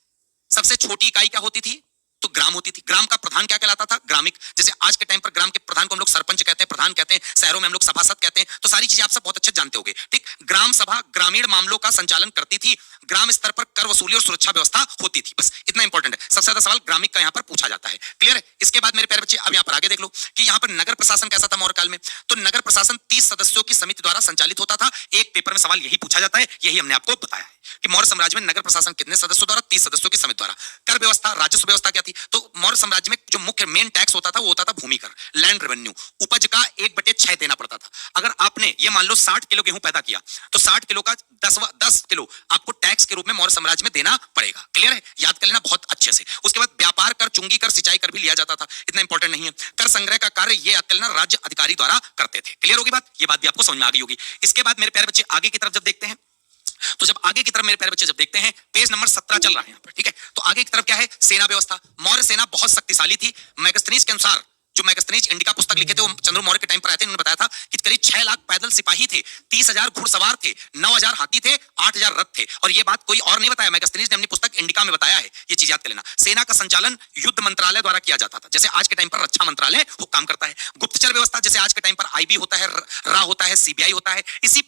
सबसे छोटी इकाई क्या होती थी? तो ग्राम होती थी। ग्राम का प्रधान क्या कहलाता था? ग्रामिक। जैसे आज के टाइम पर ग्राम के प्रधान को हम लोग सरपंच कहते हैं, प्रधान कहते हैं, शहरों में हम लोग सभासद कहते हैं। तो सारी चीजें आप सब बहुत अच्छे जानते होंगे, ठीक। ग्राम सभा ग्रामीण मामलों का संचालन करती थी। ग्राम स्तर पर कर वसूली और सुरक्षा व्यवस्था होती थी। बस इतना इंपॉर्टेंट है। सबसे ज्यादा सवाल ग्रामिक का यहाँ पर पूछा जाता है। क्लियर है? इसके बाद मेरे प्यारे बच्चे अब यहाँ पर आगे देख लो कि यहाँ पर नगर प्रशासन कैसा था मौर्य काल में। तो नगर प्रशासन 30 सदस्यों की समिति द्वारा संचालित होता था। एक पेपर में सवाल यही पूछा जाता है, यही हमने आपको बताया है कि मौर्य साम्राज्य में नगर प्रशासन कितने सदस्यों द्वारा? 30 सदस्यों की समिति द्वारा। कर व्यवस्था, राजस्व व्यवस्था क्या थी? तो मौर्य साम्राज्य में जो मुख्य मेन टैक्स होता था वो होता था भूमि कर, लैंड रेवेन्यू। उपज का 1/6 देना पड़ता था। अगर आपने ये मान लो 60 किलो गेहूं पैदा किया तो 60 किलो का 10 किलो आपको टैक्स के रूप में मौर्य साम्राज्य में देना पड़ेगा। क्लियर है? याद कर लेना बहुत अच्छे से। उसके बाद व्यापार कर, चुंगी कर, सिंचाई कर भी लिया जाता था। इतना इंपॉर्टेंट नहीं है। कर संग्रह का कार्य ये याद कर लेना राज्य अधिकारी द्वारा करते थे। क्लियर होगी बात? ये बात भी आपको समझ में आ गई होगी। इसके बाद मेरे प्यारे बच्चे आगे की तरफ जब देखते हैं, तो जब आगे की तरफ मेरे प्यारे बच्चे जब देखते हैं, पेज नंबर 17 चल रहा है यहाँ पर, ठीक है। तो आगे की तरफ क्या है? सेना व्यवस्था। मौर्य सेना बहुत शक्तिशाली थी। मैगस्थनीज के अनुसार, जो मैगस्थनीज इंडिका पुस्तक लिखे थे वो चंद्र मौर्य के टाइम पर आए थे, उन्होंने बताया था कि करीब 6 लाख पैदल सिपाही थे, 30,000 घुड़सवार थे, 9,000 हाथी थे, 8,000 रथ थे। और ये बात कोई और नहीं बताया, मैगस्थनीज ने अपनी पुस्तक इंडिका में बताया है। ये चीज याद कर लेना। सेना का संचालन युद्ध मंत्रालय द्वारा किया जाता था, जैसे आज के टाइम पर रक्षा मंत्रालय वो काम करता है। गुप्तचर व्यवस्था, जैसे आज के टाइम पर आईबी होता है, रा होता है, सीबीआई होता है, इसी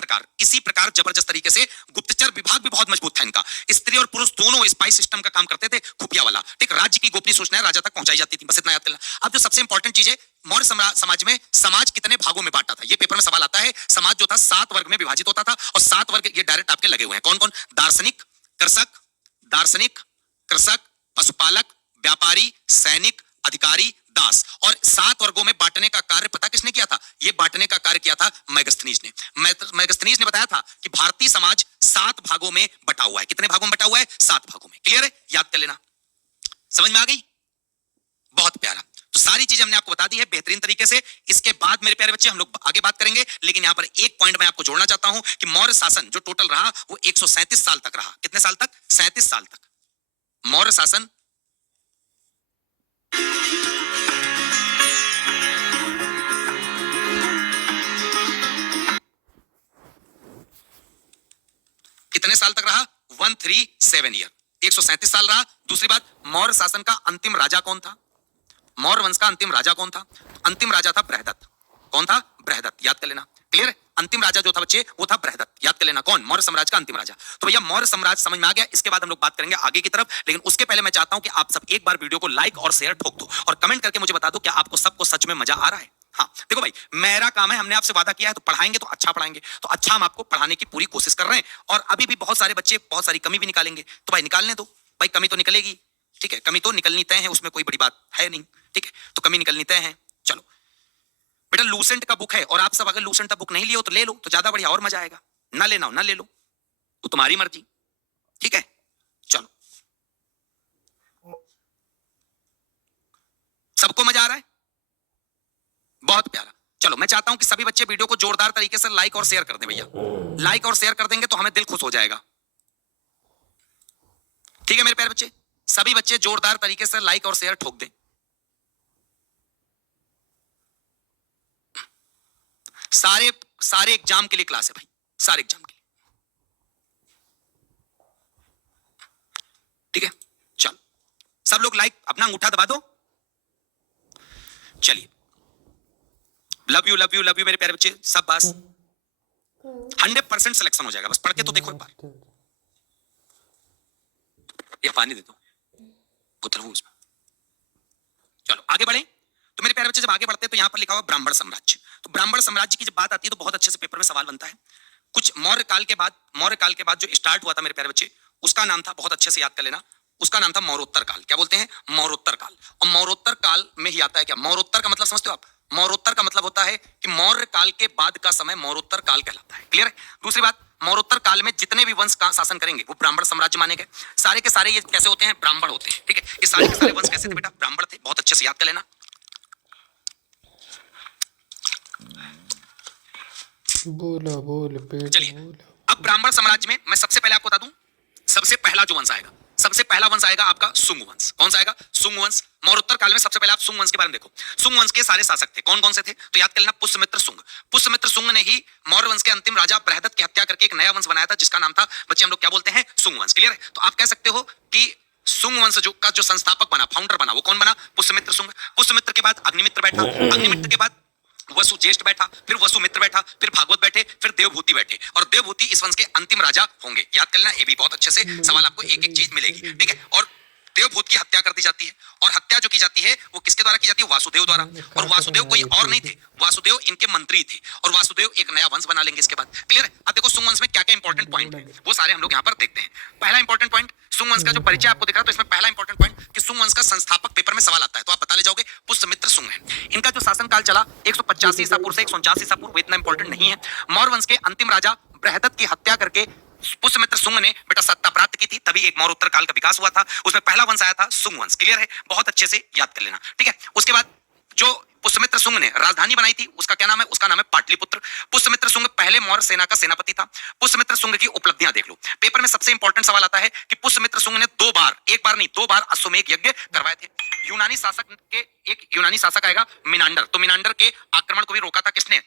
प्रकार जबरदस्त तरीके से गुप्तचर विभाग भी बहुत मजबूत था इनका। स्त्री और पुरुष दोनों स्पाई सिस्टम का काम करते थे, खुफिया वाला, ठीक। राज्य की गोपनीय सूचनाएं राजा तक पहुंचाई जाती थी। बस इतना याद करना। अब जो सबसे इंपॉर्टेंट चीज है, मौर्य समाज में समाज कितने भागों में बांटा था, ये पेपर में सवाल आता है। समाज जो था 7 वर्ग में विभाजित होता था, और 7 वर्ग ये डायरेक्ट आपके लगे हुए हैं। कौन कौन? दार्शनिक, कृषक, पशुपालक, व्यापारी, सैनिक, अधिकारी, दास। और 7 वर्गों में बांटने का कार्य पता किसने किया था? ये बांटने का कार्य किया था मैगस्थनीज ने। मैगस्थनीज ने बताया था कि भारतीय समाज 7 भागों में बटा हुआ है। कितने भागों में बटा हुआ है? 7 भागों में। क्लियर है? याद कर लेना। समझ में आ गई? बहुत प्यारा। तो सारी चीजें हमने आपको बता दी है बेहतरीन तरीके से। इसके बाद मेरे प्यारे बच्चे हम लोग आगे बात करेंगे, लेकिन यहां पर एक पॉइंट मैं आपको जोड़ना चाहता हूं कि मौर्य शासन जो टोटल रहा वो 137 साल तक रहा। कितने साल तक? 37 साल तक मौर्य शासन कितने साल तक रहा? 137 ईयर, 137 साल रहा। दूसरी बात, मौर्य शासन का अंतिम राजा कौन था? मौर्य वंश का अंतिम राजा कौन था? अंतिम राजा था बृहदत्त। कौन था? बृहदत्त। याद कर लेना। क्लियर है? अंतिम राजा जो था बच्चे वो था बृहदत्त। याद कर लेना। कौन? मौर्य साम्राज्य का अंतिम राजा। तो भैया मौर्य साम्राज्य समझ में आ गया। इसके बाद हम लोग बात करेंगे आगे की तरफ, लेकिन उसके पहले मैं चाहता हूं कि आप सब एक बार वीडियो को लाइक और शेयर ठोक दो और कमेंट करके मुझे बता दो क्या आपको सबको सच में मजा आ रहा है। हाँ देखो भाई, मेरा काम है, हमने आपसे वादा किया है तो पढ़ाएंगे तो अच्छा पढ़ाएंगे, तो अच्छा हम आपको पढ़ाने की पूरी कोशिश कर रहे हैं। और अभी भी बहुत सारे बच्चे बहुत सारी कमी भी निकालेंगे, तो भाई निकालने दो भाई, कमी तो निकलेगी, ठीक है। कमी तो निकलनी तय है, उसमें कोई बड़ी बात है नहीं, ठीक है। तो कमी निकलनी तय है। चलो बेटा, लूसेंट का बुक है और आप सब अगर लूसेंट का बुक नहीं लियो तो ले लो, तो ज्यादा बढ़िया और मजा आएगा। ना लेना हो ना ले लो, तो तुम्हारी मर्जी, ठीक है। चलो, सबको मजा आ रहा है? बहुत प्यारा। चलो मैं चाहता हूं कि सभी बच्चे वीडियो को जोरदार तरीके से लाइक और शेयर कर दें भैया। लाइक और शेयर कर देंगे तो हमें दिल खुश हो जाएगा, ठीक है मेरे प्यारे बच्चे। सभी बच्चे जोरदार तरीके से लाइक और शेयर ठोक दें। सारे एग्जाम के लिए क्लास है भाई, सारे एग्जाम के लिए, ठीक है। चलो सब लोग लाइक अपना अंगूठा दबा दो। चलिए, love you love you love you मेरे प्यारे बच्चे। सब बस 100% सिलेक्शन हो जाएगा, बस पढ़ के तो देखो एक बार। ये पानी दे दो, पुत्र वो उसमें। चलो आगे बढ़े। तो मेरे प्यारे बच्चे जब आगे बढ़ते हैं तो यहाँ पर लिखा हुआ ब्राह्मण साम्राज्य। तो ब्राह्मण साम्राज्य की जब बात आती है तो बहुत अच्छे से पेपर में सवाल बनता है। कुछ मौर्य काल के बाद जो स्टार्ट हुआ था मेरे प्यारे बच्चे, उसका नाम था, बहुत अच्छे से याद कर लेना, उसका नाम था मौरोत्तर काल। क्या बोलते हैं? मौरोत्तर काल। और मौरोत्तर काल में ही आता है क्या? मौरोत्तर का मतलब समझते हो आप? मौरोत्तर का मतलब होता है कि मौर्य काल के बाद का समय मौरोत्तर काल कहलाता है। क्लियर है? दूसरी बात, मौरोत्तर काल में जितने भी वंश का शासन करेंगे वो ब्राह्मण साम्राज्य माने गए। सारे के सारे ये कैसे होते हैं? ब्राह्मण होते हैं, ठीक है। ये सारे के सारे वंश कैसे थे बेटा? ब्राह्मण थे। बहुत अच्छे से याद कर लेना। बोल पेट चलिए, बोल। अब ब्राह्मण साम्राज्य में मैं सबसे पहले आपको बता दूं, सबसे पहला जो वंश आएगा, सबसे पहला वंश आएगा आपका सुंग वंश। कौन सा आएगा? सुंग वंश। मौरोत्तर काल में सबसे पहले आप सुंग वंश के बारे में देखो। सुंग वंश के सारे शासक थे, कौन कौन से थे? तो याद कर लेना, पुष्यमित्र सुंग। पुष्यमित्र सुंग ने ही मौर्य वंश के अंतिम राजा बृहदत्त की हत्या करके एक नया वंश बनाया था जिसका नाम था बच्चे हम लोग क्या बोलते हैं? सुंग वंश। क्लियर है? तो आप कह सकते हो कि सुंग वंश जो संस्थापक बना, फाउंडर बना, वो कौन बना? पुष्यमित्र सुंग। पुष्यमित्र के बाद अग्निमित्र बैठा, अग्निमित्र के बाद वसु ज्येष्ठ बैठा, फिर वसुमित्र बैठा, फिर भागवत बैठे, फिर देवभूति बैठे, और देवभूति इस वंश के अंतिम राजा होंगे। याद कर लेना, ये भी बहुत अच्छे से सवाल आपको एक एक चीज मिलेगी, ठीक है। और देवभूत की हत्या कर दी जाती है, और हत्या जो की जाती है वो किसके द्वारा की जाती है? वासुदेव द्वारा। और वासुदेव कोई और नहीं थे, वासुदेव इनके मंत्री थे, और वासुदेव एक नया वंश बना लेंगे इसके बाद। क्लियर है? अब देखो सुंग वंश में क्या क्या इंपॉर्टेंट पॉइंट है, वो सारे हम लोग यहाँ पर देखते हैं। पहला इंपॉर्टेंट पॉइंट, सुंग वंश का जो परिचय आपको दिख रहा है, तो इसमें पहला इंपॉर्टेंट पॉइंट कि सुंग वंश का संस्थापक पेपर में सवाल आता है, तो आप बता ले जाओगे पुष्यमित्र सुंग है। इनका जो शासनकाल चला 185 ईसा पूर्व से 149 ईसा पूर्व, वो इतना इंपॉर्टेंट नहीं है। मौर्य वंश के अंतिम राजा बृहदत्त की हत्या करके पुष्यमित्र सुंग ने बेटा सत्ता प्राप्त की थी, तभी एक मौर्य उत्तर काल का विकास हुआ था। उसमें पहला वंश आया था सुंग वंश। क्लियर है? बहुत अच्छे से याद कर लेना, ठीक है। उसके बाद जो पुष्यमित्र सुंग ने राजधानी बनाई थी, उसका क्या नाम है? उसका नाम है पाटलिपुत्र। पुष्यमित्र सुंग पहले मौर्य सेना का सेनापति था। पुष्यमित्र सुंग की उपलब्धियां देख लो। पेपर में सबसे इंपॉर्टेंट सवाल आता है कि पुष्यमित्र सुंग ने एक बार नहीं, 2 बार अश्वमेध यज्ञ करवाए थे। यूनानी शासक के एक यूनानी शासक आएगा मिनांडर, तो मिनांडर के आक्रमण को भी रोका था किसने?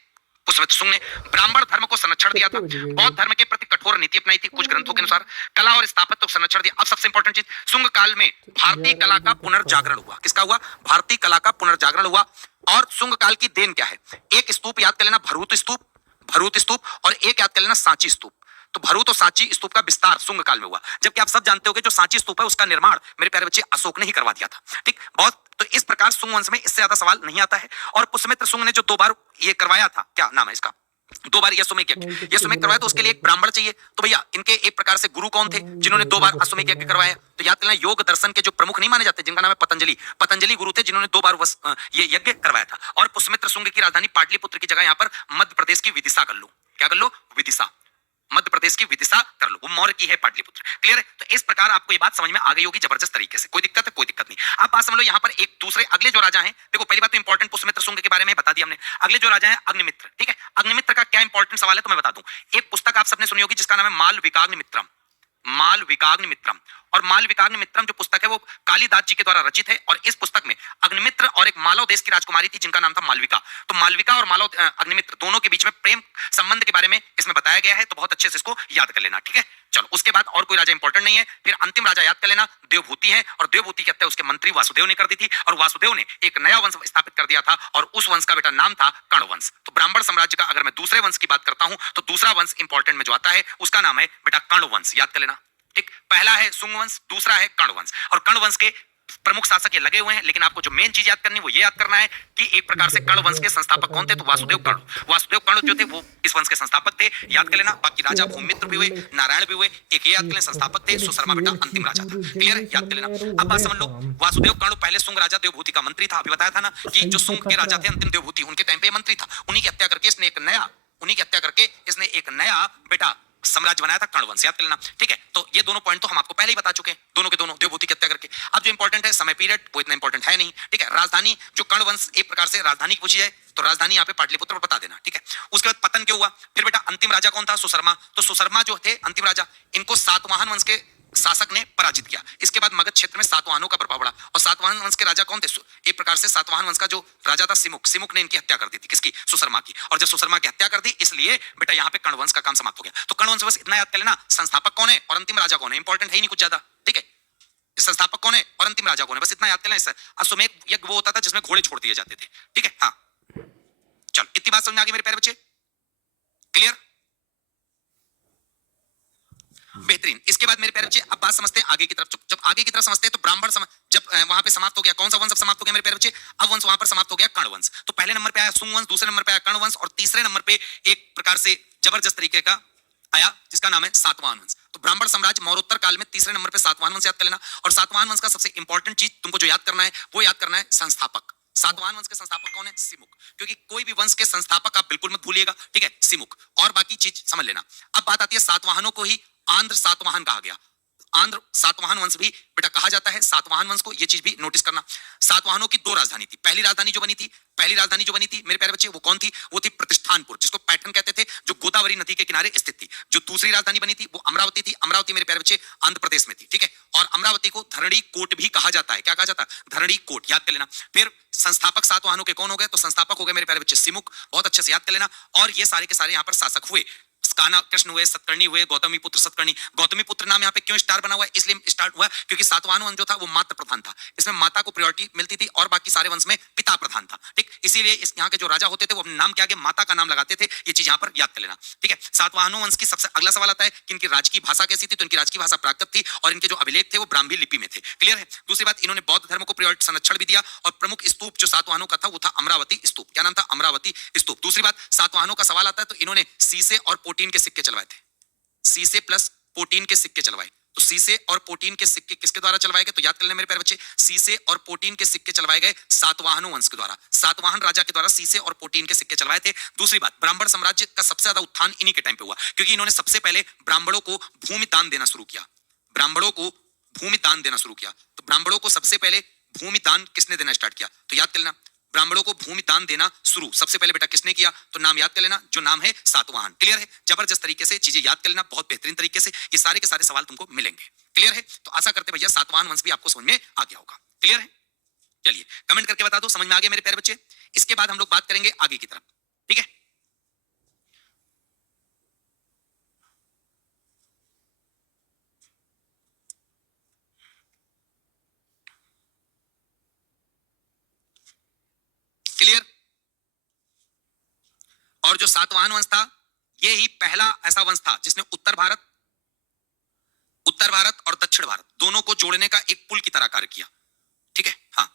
पुष्यमित्र सुंग ने। ब्राह्मण धर्म को संरक्षण दिया था, बौद्ध धर्म के प्रति कठोर नीति अपनाई थी कुछ ग्रंथों के अनुसार, कला और स्थापत्य को संरक्षण दिया। अब सबसे इंपॉर्टेंट चीज, सुंग काल में भारतीय कला का पुनर्जागरण हुआ। किसका हुआ? भारतीय कला का पुनर्जागरण हुआ। और सुंग काल की देन क्या है? एक स्तूप याद कर लेना, भरूत स्तूप, और एक याद कर लेना सांची स्तूप। तो भरूत और सांची स्तूप का विस्तार सुंग काल में हुआ, जबकि आप सब जानते हो कि जो सांची स्तूप है उसका निर्माण मेरे प्यारे बच्चे अशोक ने ही करवा दिया था, ठीक। बहुत तो इस प्रकार सुंग वंश में इससे ज्यादा सवाल नहीं आता है। और पुष्यमित्र सुंग ने जो 2 बार ये करवाया था, क्या नाम है इसका? 2 बार यशोमेध यज्ञ करवाया, तो उसके लिए एक ब्राह्मण चाहिए। तो भैया इनके एक प्रकार से गुरु कौन थे जिन्होंने 2 बार अश्वमेध यज्ञ करवाया? तो याद करना, योग दर्शन के जो प्रमुख नहीं माने जाते, जिनका नाम है पतंजलि गुरु थे, जिन्होंने 2 बार ये यज्ञ करवाया था। और पुष्यमित्र सुंग की राजधानी पाटलिपुत्र की जगह यहाँ पर मध्य प्रदेश की विदिशा कर लो। क्या कर लो? विदिशा, मध्य प्रदेश की विदिशा कर लो, वो मौर्य की है पाटलिपुत्र। क्लियर है? तो इस प्रकार आपको ये बात समझ में आ गई होगी जबरदस्त तरीके से। कोई दिक्कत है? कोई दिक्कत नहीं। आप बात समझ लो, यहाँ पर एक दूसरे अगले जो राजा हैं, देखो पहली बात तो इंपॉर्टेंट पुष्यमित्र सुंग के बारे में बता दिया हमने। अगले जो राजा है अग्निमित्र, ठीक है। अग्निमित्र का क्या इंपॉर्टेंट सवाल है तो मैं बता दूं। एक पुस्तक आप सबने सुनी होगी जिसका नाम है मालविकाग्निमित्रम। मालविकाग्निमित्रम, और मालविकाग्निमित्रम जो पुस्तक है वो कालिदास जी के द्वारा रचित है। और इस पुस्तक में अग्निमित्र और एक मालव देश की राजकुमारी थी जिनका नाम था मालविका। तो मालविका और मालव अग्निमित्र दोनों के बीच में प्रेम संबंध के बारे में इसमें बताया गया है, तो बहुत अच्छे से इसको याद कर लेना, ठीक है। चलो उसके बाद और कोई राजा इंपॉर्टेंट नहीं है। फिर अंतिम राजा याद कर लेना, देवभूति है। और देवभूति की हत्या उसके मंत्री वासुदेव ने कर दी थी, और वासुदेव ने एक नया वंश स्थापित कर दिया था, और उस वंश का बेटा नाम था कर्ण वंश। तो ब्राह्मण साम्राज्य का अगर मैं दूसरे वंश की बात करता हूं, तो दूसरा वंश इंपॉर्टेंट में जो आता है उसका नाम है बेटा कर्ण वंश। याद कर लेना, ठीक। पहला है सुंग वंश, दूसरा है कर्ण वंश। और कर्ण वंश के प्रमुख शासक ये लगे हुए हैं, लेकिन आपको जो मेन चीज याद करनी है वो ये याद करना है कि एक प्रकार से कर्ण वंश के संस्थापक कौन थे? तो वासुदेव कर्ण जो थे वो इस वंश के संस्थापक थे। याद कर लेना। बाकी राजा भूमिमित्र भी हुए, नारायण भी हुए, एक ये याद कर लेना संस्थापक थे, सुशर्मा बेटा अंतिम राजा था। क्लियर है? याद कर लेना। अब बात समझ लो, वासुदेव कर्ण पहले सुंग राजा देवभूति का मंत्री था। अभी बताया था ना कि जो सुंग के राजा थे अंतिम देवभूति, उनके टाइम पे मंत्री था। उन्हीं की हत्या करके इसने एक नया बेटा साम्राज्य बनाया था कर्ण वंश। याद कर लेना, ठीक है। तो ये दोनों पॉइंट तो हम आपको पहले ही बता चुके हैं, दोनों के दोनों देवभूति की हत्या करके। अब जो इंपॉर्टेंट है समय पीरियड, वो इतना इंपॉर्टेंट है नहीं, ठीक है। राजधानी जो कर्ण वंश एक प्रकार से राजधानी पूछी जाए तो राजधानी यहाँ पे पाटलिपुत्र बता देना, ठीक है। उसके बाद पतन क्यों हुआ? फिर बेटा अंतिम राजा कौन था? सुशर्मा। तो सुशर्मा जो थे अंतिम राजा, इनको सातवाहन वंश के शासक ने पराजित किया। इसके बाद मगध क्षेत्र में सातवाहनों का प्रभाव बढ़ा। और सातवाहन वंश के राजा कौन थे? एक प्रकार से सातवाहन वंश का जो राजा था सिमुक ने इनकी हत्या कर दी थी। किसकी? सुशर्मा की। और जब सुशर्मा की हत्या कर दी, इसलिए बेटा यहाँ पे कर्ण वंश का काम समाप्त हो गया। तो कर्ण वंश बस इतना याद कर लेना, संस्थापक कौन है और अंतिम राजा कौन है, इंपॉर्टेंट है ही नहीं कुछ ज्यादा, ठीक है। संस्थापक कौन है और अंतिम राजा कौन है, बस इतना याद कर लेना। अश्वमेध यज्ञ वो होता था जिसमें घोड़े छोड़ दिए जाते थे, ठीक है। हाँ चलो, इतनी बात समझ में आ गई मेरे प्यारे बच्चे? क्लियर? बेहतरीन। इसके बाद मेरे प्यारे बच्चे अब बात समझते हैं आगे की तरफ। जब आगे की तरफ समझते हैं तो ब्राह्मण जब वहां पे समाप्त हो गया, कौन सा वंश समाप्त हो गया मेरे प्यारे बच्चे? अब वंश वहां पर समाप्त हो गया कर्ण वंश। तो पहले नंबर पे आया सुंग वंश, दूसरे नंबर पे आया कर्ण वंश, और तीसरे नंबर पे एक प्रकार से जबरदस्त तरीके का आया जिसका नाम है सातवाहन वंश। तो ब्राह्मण साम्राज्य मौर्योत्तर काल में तीसरे नंबर पे सातवाहन वंश याद कर लेना। और सातवाहन वंश का सबसे इंपॉर्टेंट चीज तुमको जो याद करना है वो याद करना है संस्थापक। सातवाहन वंश के संस्थापक कौन है? सिमुक। क्योंकि कोई भी वंश के संस्थापक आप बिल्कुल मत भूलिएगा, ठीक है, सिमुक। और बाकी चीज समझ लेना। अब बात आती है सातवाहनों को ही आंध्र सातवाहन कहा गया। आंध्र सातवाहन वंश भी बेटा कहा जाता है सातवाहन वंश को, ये चीज भी नोटिस करना। सातवाहनों की 2 राजधानी थी। पहली राजधानी जो बनी थी मेरे प्यारे बच्चे वो कौन थी? वो थी प्रतिष्ठानपुर, जिसको पैठन कहते थे, जो गोदावरी नदी के किनारे स्थित थी। जो दूसरी राजधानी बनी थी वो अमरावती थी। अमरावती मेरे प्यारे बच्चे आंध्र प्रदेश में थी, ठीक है। और अमरावती को धरणी कोट भी कहा जाता है। क्या कहा जाता है? धरणी कोट। याद कर लेना। फिर संस्थापक सातवाहनों के कौन हो गए? तो संस्थापक हो गए मेरे प्यारे बच्चे सिमुक। बहुत अच्छे से याद कर लेना। और ये सारे के सारे यहाँ पर शासक हुए। काना कृष्ण हुए, सतकर्णी हुए, गौतमी पुत्र सतकर्णी। गौतमी पुत्र नाम यहाँ पे क्यों स्टार बना हुआ है? इसलिए स्टार्ट हुआ क्योंकि सातवाहन वंश जो था वो मात्र प्रधान था, इसमें माता को प्रायोरिटी मिलती थी और बाकी सारे वंश में पिता प्रधान था। ठीक, इसीलिए इस यहाँ के जो राजा होते थे वो अपने नाम के आगे माता का नाम लगाते थे। ये चीज यहाँ पर याद कर लेना। ठीक है, सातवाहनों वंश की सबसे अगला सवाल आता है कि इनकी राजकीय भाषा कैसी थी? तो इनकी राजकीय भाषा प्राकृत थी और इनके जो अभिलेख थे वो ब्राह्मी लिपि में थे। क्लियर है? दूसरी बात, इन्होंने बौद्ध धर्म को प्रायोरिटी संरक्षण भी दिया और प्रमुख स्तूप जो सातवाहनों का था वो था अमरावती स्तूप। क्या नाम था? अमरावती स्तूप। दूसरी बात, सातवाहनों का सवाल आता है तो इन्होंने सीसे और पोटीन के सिक्के चलवाए थे। सीसे प्लस पोटीन के सिक्के चलवाए। तो सीसे और पोटीन के सिक्के किसके द्वारा चलवाए गए? तो याद कर लेना मेरे प्यारे बच्चे, सीसे और पोटीन के सिक्के चलवाए गए सातवाहनों वंश के द्वारा। सातवाहन राजा के द्वारा सीसे और पोटीन के सिक्के चलवाए थे। दूसरी बात, ब्राह्मण साम्राज्य का सबसे ज्यादा उत्थान इन्हीं के टाइम पे हुआ क्योंकि इन्होंने सबसे पहले ब्राह्मणों को भूमि दान देना शुरू किया। ब्राह्मणों को भूमि दान देना शुरू किया। तो ब्राह्मणों को सबसे पहले भूमि दान किसने देना स्टार्ट किया? तो याद कर लेना, ब्राह्मणों को भूमि दान देना शुरू सबसे पहले बेटा किसने किया? तो नाम याद कर लेना, जो नाम है सातवाहन। क्लियर है? जबरदस्त तरीके से चीजें याद कर लेना, बहुत बेहतरीन तरीके से ये सारे के सारे सवाल तुमको मिलेंगे। क्लियर है? तो आशा करते भैया सातवाहन वंश भी आपको समझ में आ गया होगा। क्लियर है? चलिए कमेंट करके बता दो समझ में आ गया मेरे प्यारे बच्चे। इसके बाद हम लोग बात करेंगे आगे की तरफ। ठीक है, क्लियर? और जो सातवाहन वंश था ये ही पहला ऐसा वंश था जिसने उत्तर भारत और दक्षिण भारत दोनों को जोड़ने का एक पुल की तरह कार्य किया। ठीक है, हाँ,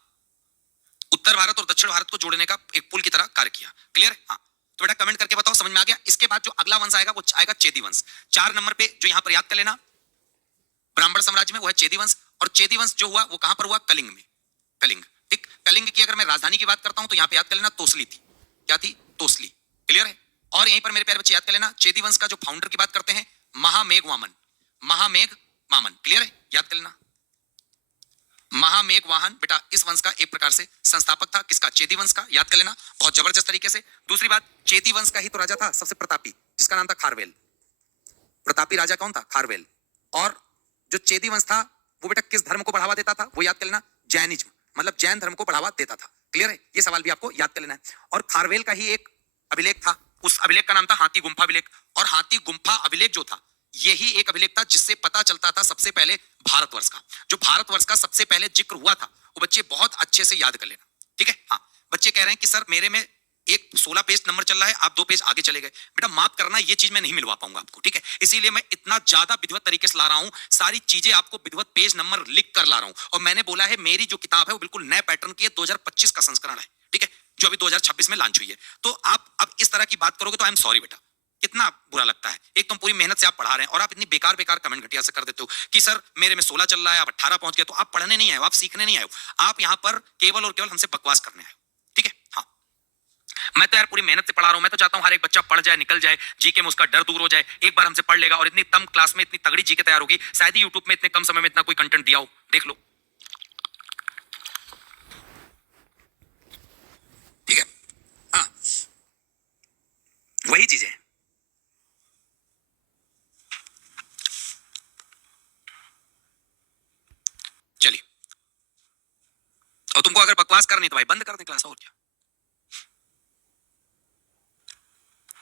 उत्तर भारत और दक्षिण भारत को जोड़ने का एक पुल की तरह कार्य किया। क्लियर है? हाँ, तो बेटा कमेंट करके बताओ समझ में आ गया। इसके बाद जो अगला वंश आएगा वो आएगा चेदी वंश। 4 नंबर पे जो यहां पर याद कर लेना ब्राह्मण साम्राज्य में वो है चेदी वंश। और चेदी वंश जो हुआ वो कहां पर हुआ? कलिंग में। कलिंग। ठीक, कलिंग की अगर मैं राजधानी की बात करता हूं तो यहां पे याद कर लेना तोसली थी। क्या थी? तोसली। क्लियर है? और यहीं पर मेरे प्यारे बच्चे याद कर लेना चेदी वंश का जो फाउंडर की बात करते हैं महामेघ वामन। महामेघ वामन। क्लियर है? याद कर लेना महामेघ वाहन बेटा इस वंश का एक प्रकार से संस्थापक था। किसका? चेदी वंश का। याद कर लेना बहुत जबरदस्त तरीके से। दूसरी बात, चेदी वंश का ही तो राजा था सबसे प्रतापी, जिसका नाम था खारवेल। प्रतापी राजा कौन था? खारवेल। और जो चेदी वंश था वो बेटा किस धर्म को बढ़ावा देता था? वो याद कर लेना जैनिज्म, मतलब जैन धर्म को बढ़ावा देता था। क्लियर है? ये सवाल भी आपको याद कर लेना है। और खारवेल का ही एक अभिलेख था, उस अभिलेख का नाम था हाथी गुम्फा अभिलेख। और हाथी गुम्फा अभिलेख जो था यही एक अभिलेख था जिससे पता चलता था सबसे पहले भारतवर्ष का, जो भारतवर्ष का सबसे पहले जिक्र हुआ था वो बच्चे बहुत अच्छे से याद कर लेना। ठीक है? हाँ, बच्चे कह रहे हैं कि सर मेरे में एक 16 पेज नंबर चल रहा है, आप 2 पेज आगे चले गए। बेटा माफ करना, ये चीज मैं नहीं मिलवा पाऊंगा आपको। ठीक है, इसीलिए मैं इतना ज्यादा विधिवत तरीके से ला रहा हूं, सारी चीजें आपको विधिवत पेज नंबर लिख कर ला रहा हूं। और मैंने बोला है मेरी जो किताब है वो बिल्कुल नए पैटर्न की है, 2025 का संस्करण है। ठीक है, जो अभी 2026 में लॉन्च हुई है। तो आप अब इस तरह की बात करोगे तो आई एम सॉरी बेटा, कितना बुरा लगता है। एक तुम पूरी मेहनत से आप पढ़ा रहे हैं और आप इतनी बेकार बेकार कमेंट घटिया से कर देते हो कि सर मेरे में 16 चल रहा है, आप 18 पहुंच गए। तो आप पढ़ने नहीं आए हो, आप सीखने नहीं आए हो, आप यहाँ पर केवल और केवल हमसे बकवास करने आए हो। ठीक है? हाँ, मैं तो यार पूरी मेहनत से पढ़ा रहा हूं। मैं तो चाहता हूं हर एक बच्चा पढ़ जाए, निकल जाए, जीके में उसका डर दूर हो जाए, एक बार हमसे पढ़ लेगा और इतनी कम क्लास में इतनी तगड़ी जीके तैयार होगी, शायद ही यूट्यूब में इतने कम समय में इतना कोई कंटेंट दिया हो। देख लो। ठीक है? हाँ, वही चीजें हैं। चलिए, और तुमको अगर बकवास करनी तो भाई बंद कर दे क्लास, और क्या।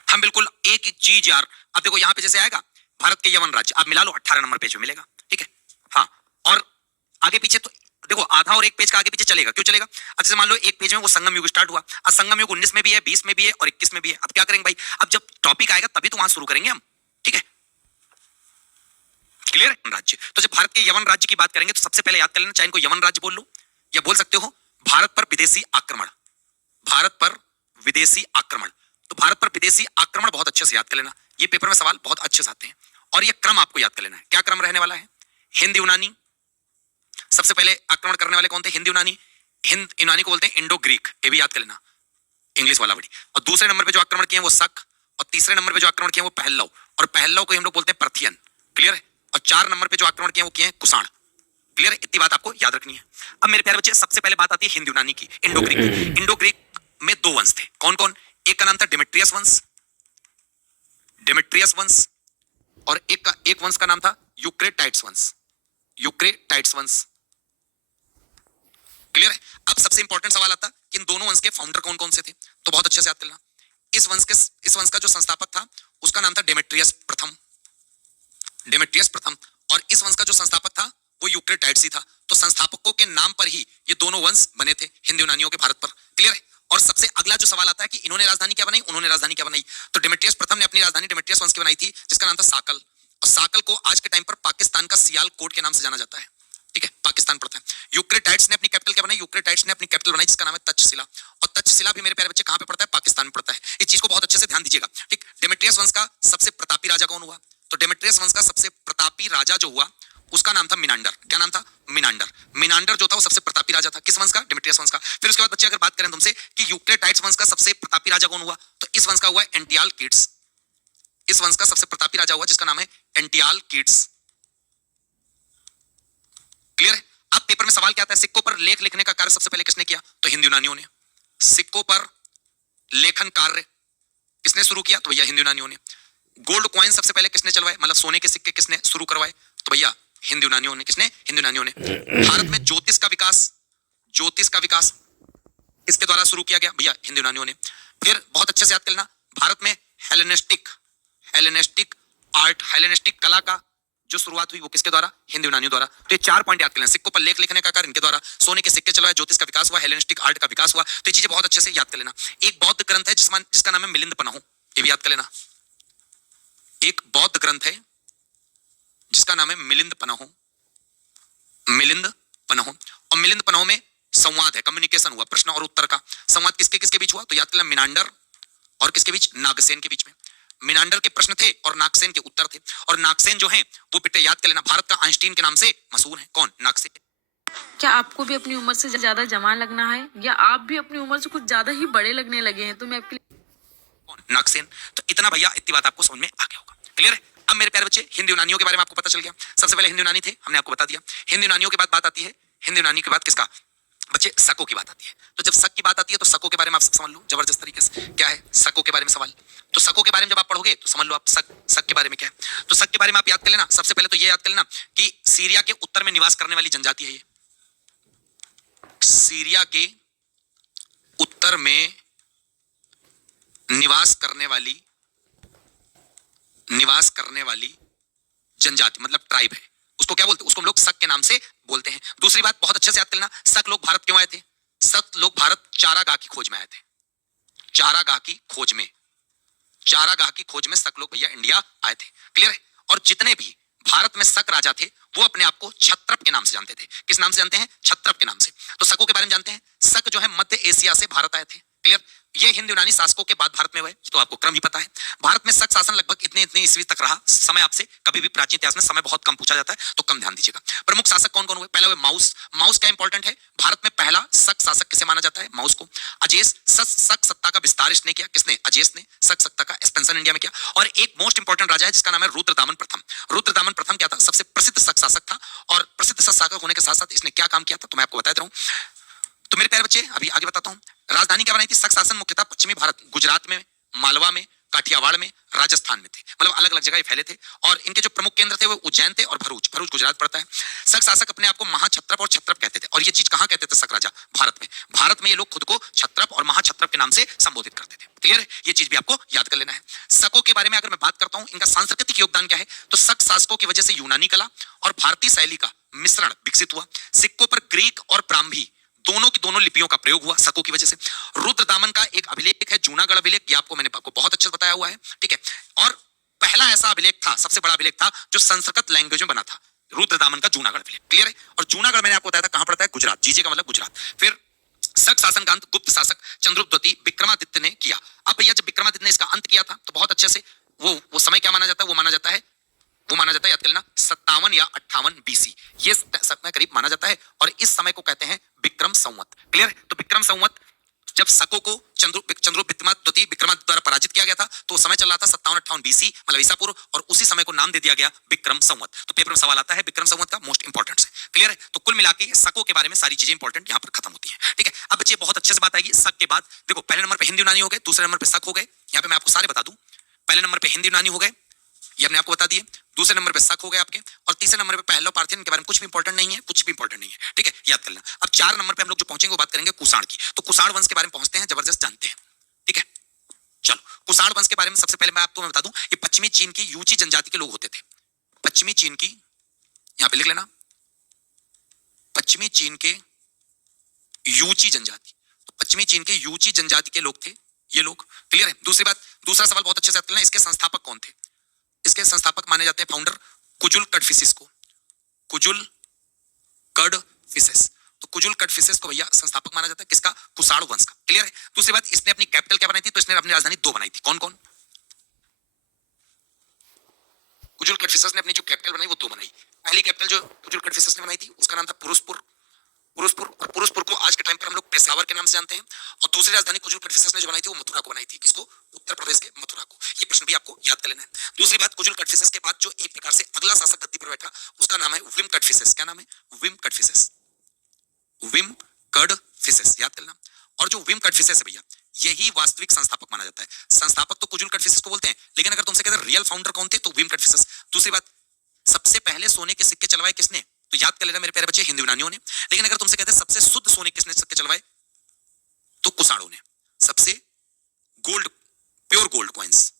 हम बिल्कुल एक एक चीज यार, अब देखो यहाँ पे जैसे आएगा भारत के यवन राज्य, आप मिला लो 18 नंबर पेज में मिलेगा। ठीक है? हाँ, और आगे पीछे तो देखो आधा और एक पेज का आगे पीछे चलेगा। क्यों चलेगा? अच्छा मान लो एक पेज में वो संगम युग स्टार्ट हुआ, अब संगम युग 19 में भी है, 20 में भी है और 21 में भी है। अब क्या करेंगे भाई? अब जब टॉपिक आएगा तभी तो वहां शुरू करेंगे हम। ठीक है? क्लियर है? राज्य, तो जब भारत के यवन राज्य की बात करेंगे तो सबसे पहले याद कर लेना, चाहे इनको यवन राज्य बोल लो या बोल सकते हो भारत पर विदेशी आक्रमण। भारत पर विदेशी आक्रमण, तो भारत पर विदेशी आक्रमण बहुत अच्छे से याद कर लेना। ये पेपर में सवाल बहुत अच्छे से आते हैं और ये क्रम आपको याद कर लेना है। क्या क्रम रहने वाला है? हिंद यूनानी, सबसे पहले आक्रमण करने वाले कौन थे? हिंद यूनानी। हिंद यूनानी को बोलते हैं इंडो ग्रीक, ये भी याद कर लेना, इंग्लिश वाला वर्ड। और दूसरे नंबर पे जो आक्रमण किए हैं वो शक, और तीसरे नंबर पे जो आक्रमण किए हैं वो पहलव, और पहलव को हम लोग बोलते हैं पर्थियन। क्लियर है? और 4 नंबर पे जो आक्रमण किए हैं वो किए हैं कुषाण। क्लियर है? इतनी बात आपको याद रखनी है। अब मेरे प्यारे बच्चे सबसे पहले बात आती है हिंद यूनानी की, इंडो ग्रीक। इंडो ग्रीक में 2 वंश थे, कौन कौन? एक का नाम था डिमेट्रियस वंश, डिमेट्रियस वंश, और एक वंश का नाम था यूक्रेटाइड्स वंश, यूक्रेटाइड्स वंश। क्लियर है? अब सबसे इंपॉर्टेंट सवाल आता कि इन दोनों वंश के फाउंडर कौन कौन से थे, तो बहुत अच्छे से याद करना। इस वंश का जो संस्थापक था उसका नाम था डेमेट्रियस प्रथम। डेमेट्रियस प्रथम। और इस वंश का जो संस्थापक था वो यूक्रेटाइड्स ही था। तो संस्थापकों के नाम पर ही ये दोनों वंश बने थे हिंदू यूनानियों के भारत पर। क्लियर है? और सबसे अगला जो सवाल आता है कि इन्होंने राजधानी क्या बनाई, उन्होंने राजधानी क्या बनाई। तो डेमेट्रियस प्रथम ने अपनी राजधानी डेमेट्रियस वंश की बनाई थी, जिसका नाम था साकल। और साकल को आज के टाइम पर पाकिस्तान का सियालकोट के नाम से जाना जाता है। ठीक है, पाकिस्तान पड़ता है। यूक्रेटाइड्स ने अपनी कैपिटल क्या बनाई, यूक्रेटाइड्स ने अपनी कैपिटल बनाई जिसका नाम है तक्षशिला। और तक्षशिला भी मेरे प्यारे बच्चे कहां पे पड़ता है, पाकिस्तान में पड़ता है। इस चीज को बहुत अच्छे से ध्यान दीजिएगा। ठीक, डेमेट्रियस वंश का सबसे प्रतापी राजा कौन हुआ, तो डेमेट्रियस वंश का सबसे प्रतापी राजा जो हुआ उसका नाम था मिनांडर। क्या नाम था, मिनांडर। मिनांडर जो था वो सबसे प्रतापी राजा था, किस वंश का, डेमेट्रियस वंश का। फिर उसके बाद बच्चे अगर बात करें तुमसे कि यूक्रेटाइड्स वंश का सबसे प्रतापी राजा कौन हुआ, तो इस वंश का हुआ एंटियालकिड्स। इस वंश का सबसे प्रतापी राजा हुआ जिसका नाम है एंटियालकिड्स। क्लियर है? अब पेपर में सवाल क्या आता है, सिक्कों पर लेख लिखने का कार्य सबसे पहले किसने किया, तो हिंदू यूनानियों ने। सिक्कों पर लेखन कार्य किसने शुरू किया, तो भैया हिंदू यूनानियों ने। गोल्ड कॉइन सबसे पहले किसने चलवाए, मतलब सोने के सिक्के किसने शुरू करवाए, तो भैया हिंदू यूनानियों ने। किसने, हिंदू यूनानियों ने। भारत में ज्योतिष का विकास इसके द्वारा शुरू किया गया, भैया हिंदू यूनानियों ने। फिर बहुत अच्छे से याद कर लेना, भारत में हेलेनिस्टिक आर्ट, हेलेनिस्टिक कला का जो शुरुआत हुई वो किसके द्वारा, हिंदू यूनानियों द्वारा। तो ये 4 पॉइंट याद कर लेना, सिक्कों पर लेख लिखने का कार्य इनके द्वारा, सोने के सिक्के चलवाए, ज्योतिष का विकास हुआ, हेलेनिस्टिक आर्ट का विकास हुआ। तो ये चीजें बहुत अच्छे से याद कर लेना। एक बौद्ध ग्रंथ है जिसका नाम है मिलिंद पन्हो, ये भी याद कर लेना। एक बौद्ध ग्रंथ है जिसका नाम है मिलिंद पन्हो। मिलिंद पन्हो, और मिलिंद पन्हो में संवाद है, कम्युनिकेशन हुआ, प्रश्न और उत्तर का संवाद किसके किसके बीच हुआ, तो याद कर लेना मिनांडर और किसके बीच, नागसेन के बीच में। मिनांडर के प्रश्न थे और नागसेन के उत्तर थे। और नागसेन जो हैं वो बेटे याद कर लेना भारत का आइंस्टीन के नाम से मशहूर है। कौन, नागसेन। क्या आपको भी अपनी उम्र से ज्यादा जवान लगना है, या आप भी अपनी उम्र से कुछ ज्यादा ही बड़े लगने लगे हैं, तो मैं आपके लिए कौन, नागसेन। तो इतना भैया, इतनी बात आपको समझ में आ गया होगा। क्लियर है? अब मेरे प्यारे बच्चे हिंदू यूनानियों के बारे में आपको पता चल गया। सबसे पहले हिंदू यूनानी थे, हमने आपको बता दिया। हिंदू यूनानियों के बाद बात आती है, हिंदू यूनानी के बाद किसका बच्चे, शकों की बात आती है। तो जब शक की बात आती है तो शकों के बारे में आप समझ लो जबरदस्त तरीके से। क्या है शकों के बारे में सवाल, तो शकों के बारे में जब आप पढ़ोगे तो समझ लो आप शक के बारे में क्या है। तो शक के बारे में आप याद कर लेना, सबसे पहले तो ये याद कर लेना कि सीरिया के उत्तर में निवास करने वाली जनजाति है ये। सीरिया के उत्तर में निवास करने वाली जनजाति मतलब ट्राइब है, उसको क्या बोलते हैं, उसको हम लोग शक के नाम से बोलते हैं। दूसरी बात बहुत अच्छे से याद कर लेना, शक लोग भारत क्यों आए थे, शक लोग भारत चारागाह की खोज में आए थे। चारागाह की खोज में शक लोग भैया इंडिया आए थे। क्लियर है? और जितने भी भारत में शक राजा थे वो अपने आप को क्षत्रप के नाम से जानते थे। किस नाम से जानते हैं, क्षत्रप के नाम से। तो शकों के बारे में जानते हैं, शक जो है मध्य एशिया से भारत आए थे। क्लियर? ये हिंदू यूनानी शासकों के बाद भारत में हुए, तो आपको क्रम ही पता है। भारत में शक शासन लगभग इतने ईस्वी तक रहा। समय आपसे कभी भी प्राचीन इतिहास में समय बहुत कम पूछा जाता है, तो कम ध्यान दीजिएगा। प्रमुख शासक कौन कौन हुए, पहला हुए माउस। माउस क्या इंपॉर्टेंट है, भारत में पहला शक शासक किसे माना जाता है, माउस को। अजेस, शक सत्ता का विस्तार इसने किया, किसने, अजेस ने शक सत्ता का एक्सपेंशन इंडिया में किया। और एक मोस्ट इंपॉर्टेंट राजा है जिसका नाम है रुद्रदामन प्रथम। रुद्रदामन प्रथम क्या था, सबसे प्रसिद्ध शक शासक था, और प्रसिद्ध शक शासक होने के साथ साथ इसने क्या काम किया था तो मैं आपको बता देता हूं। तो मेरे प्यारे बच्चे अभी आगे बताता हूं। राजधानी क्या बनाई थी, शक शासन मुख्यतः पश्चिमी भारत, गुजरात में, मालवा में, काठियावाड़ में, राजस्थान में थे, मतलब अलग अलग जगह फैले थे। और इनके जो प्रमुख केंद्र थे वो उज्जैन थे और भरूच गुजरात पड़ता है। शक शासक अपने आप को महाक्षत्रप और क्षत्रप कहते थे। और ये चीज कहां कहते थे शक राजा, भारत में ये लोग खुद को क्षत्रप और महाक्षत्रप के नाम से संबोधित करते थे। क्लियर है? ये चीज भी आपको याद कर लेना है। शकों के बारे में अगर मैं बात करता हूं, इनका सांस्कृतिक योगदान क्या है, तो शक शासकों की वजह से यूनानी कला और भारतीय शैली का मिश्रण विकसित हुआ। सिक्कों पर ग्रीक और ब्राह्मी दोनों की दोनों लिपियों का प्रयोग हुआ शकों की वजह से। रुद्रदामन का एक अभिलेख है जूनागढ़ अभिलेख, ये मैंने आपको बहुत अच्छे से बताया हुआ है। ठीक है? और पहला ऐसा अभिलेख था, सबसे बड़ा अभिलेख था जो संस्कृत लैंग्वेज में बना था, रुद्रदामन का जूनागढ़ अभिलेख। क्लियर है? और जूनागढ़ मैंने आपको बताया था कहां पड़ता है, गुजरात। जीजे का मतलब गुजरात। फिर शक शासन का अंत गुप्त शासक चंद्रगुप्त विक्रमादित्य ने किया। अब भैया जब विक्रमादित्य ने इसका अंत किया था तो बहुत अच्छे से वो समय क्या माना जाता है, वो माना जाता है याद कर लेना 57 या 58 बीसी, ये समय करीब माना जाता है। और इस समय को कहते हैं विक्रम संवत। क्लियर है? तो विक्रम संवत जब शकों को चंद्रगुप्त विक्रमादित्य द्वारा पराजित किया गया था तो समय चल रहा था 57-58 बीसी मतलब ईसा पूर्व, और उसी समय को नाम दे दिया गया विक्रम संवत। तो पेपर में सवाल आता है विक्रम संवत का, मोस्ट इंपॉर्टेंट है। क्लियर है? तो कुल मिलाकर शकों के बारे में सारी चीजें इंपॉर्टेंट यहाँ पर खत्म होती है। ठीक है? अब बच्चे बहुत अच्छे से बात आएगी शक के बाद। देखो पहले नंबर पे हिंदू यूनानी हो गए, दूसरे नंबर पे शक हो गए। यहाँ पे मैं आपको सारे बता दूं, पहले नंबर पे हिंदू यूनानी हो गए, ये हमने आपको बता दिए। दूसरे नंबर पे शक हो गए आपके, और तीसरे नंबर पे पहलो पार्थियन के बारे में कुछ भी इंपॉर्टेंट नहीं है, ठीक है, याद कर लेना। अब 4 नंबर पे हम लोग जो पहुंचेंगे वो बात करेंगे कुषाण की। तो कुषाण वंश के बारे में पहुंचते हैं, जबरदस्त जानते हैं। ठीक है, चलो कुषाण वंश के बारे में सबसे पहले मैं आपको बता दूं, ये पश्चिमी चीन की यूची जनजाति के लोग होते थे। पश्चिमी चीन की, यहां पे लिख लेना, पश्चिमी चीन के यूची जनजाति, तो पश्चिमी चीन के यूची जनजाति के लोग थे ये लोग। क्लियर है? दूसरी बात, दूसरा सवाल बहुत अच्छे से याद करना, इसके संस्थापक कौन थे? इसके संस्थापक माने जाते हैं फाउंडर कुजुल कड़फिसेस को, कुजुल कड़फिसेस। तो कुजुल कड़फिसेस को भैया संस्थापक माना जाता है किसका? कुषाण वंश का। क्लियर है? दूसरी बात, इसने अपनी कैपिटल क्या बनाई थी? तो इसने अपनी राजधानी 2 बनाई थी। कौन कौन? कुजुल कड़फिसेस ने अपनी जो कैपिटल बनाई वो 2 बनाई। पहली कैपिटल जो कुजुल कड़फिसेस ने बनाई थी उसका नाम था पुरुषपुर, पुरुषपुर, और पुरुषपुर को आज के टाइम पर हम लोग पेशावर के नाम से जानते हैं। और दूसरी राजधानी कुजुल कड़फिसेस ने जो बनाई थी वो मथुरा को बनाई थी। किसको? उत्तर प्रदेश के मथुरा को। ये प्रश्न भी आपको याद कर लेना है। दूसरी बात, कुजुल कड़फिसेस के बाद जो एक प्रकार से अगला शासक गद्दी पर बैठा उसका नाम है विम कड़फिसेस। क्या नाम है? विम कड़फिसेस, विम कड़फिसेस, याद करना। और जो विम कड़फिसेस है भैया, यही वास्तविक संस्थापक माना जाता है। संस्थापक तो कुजुल कड़फिसेस को बोलते हैं, लेकिन अगर तुमसे कहते हैं रियल फाउंडर कौन थे, तो विम कड़फिसेस। दूसरी बात, सबसे पहले सोने के सिक्के चलवाए किसने? तो याद कर लेना मेरे प्यारे बच्चे, हिंदू यूनानियों ने। लेकिन अगर तुमसे कहते हैं सबसे शुद्ध सोने किसने सिक्के चलवाए, तो कुषाणों ने। सबसे गोल्ड, प्योर गोल्ड कॉइंस,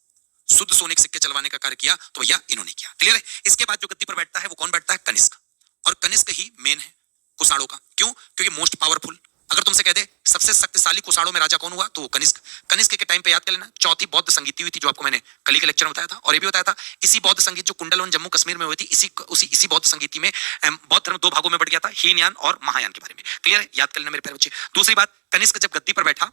शुद्ध सोने के सिक्के चलवाने का कार्य किया तो भैया इन्होंने किया। क्लियर है? इसके बाद जो गद्दी पर बैठता है वो कौन बैठता है? कनिष्क। और कनिष्क ही मेन है कुषाणों का। क्यों? क्योंकि मोस्ट पावरफुल। अगर तुमसे कह दे सबसे शक्तिशाली कुषाणों में राजा कौन हुआ, तो वो कनिष्क। कनिष्क के टाइम पे याद कर लेना चौथी बौद्ध संगीति हुई थी, जो आपको मैंने कल के लेक्चर में बताया था। और ये भी बताया था इसी बौद्ध संगीत जो कुंडलवन जम्मू कश्मीर में हुई थी, इसी बौद्ध संगीति में बौद्ध धर्म 2 भागों में बढ़ गया था, हीनयान और महायान के बारे में। क्लियर है? याद कर लेना मेरे प्यारे बच्चे। दूसरी बात, कनिष्क जब गद्दी पर बैठा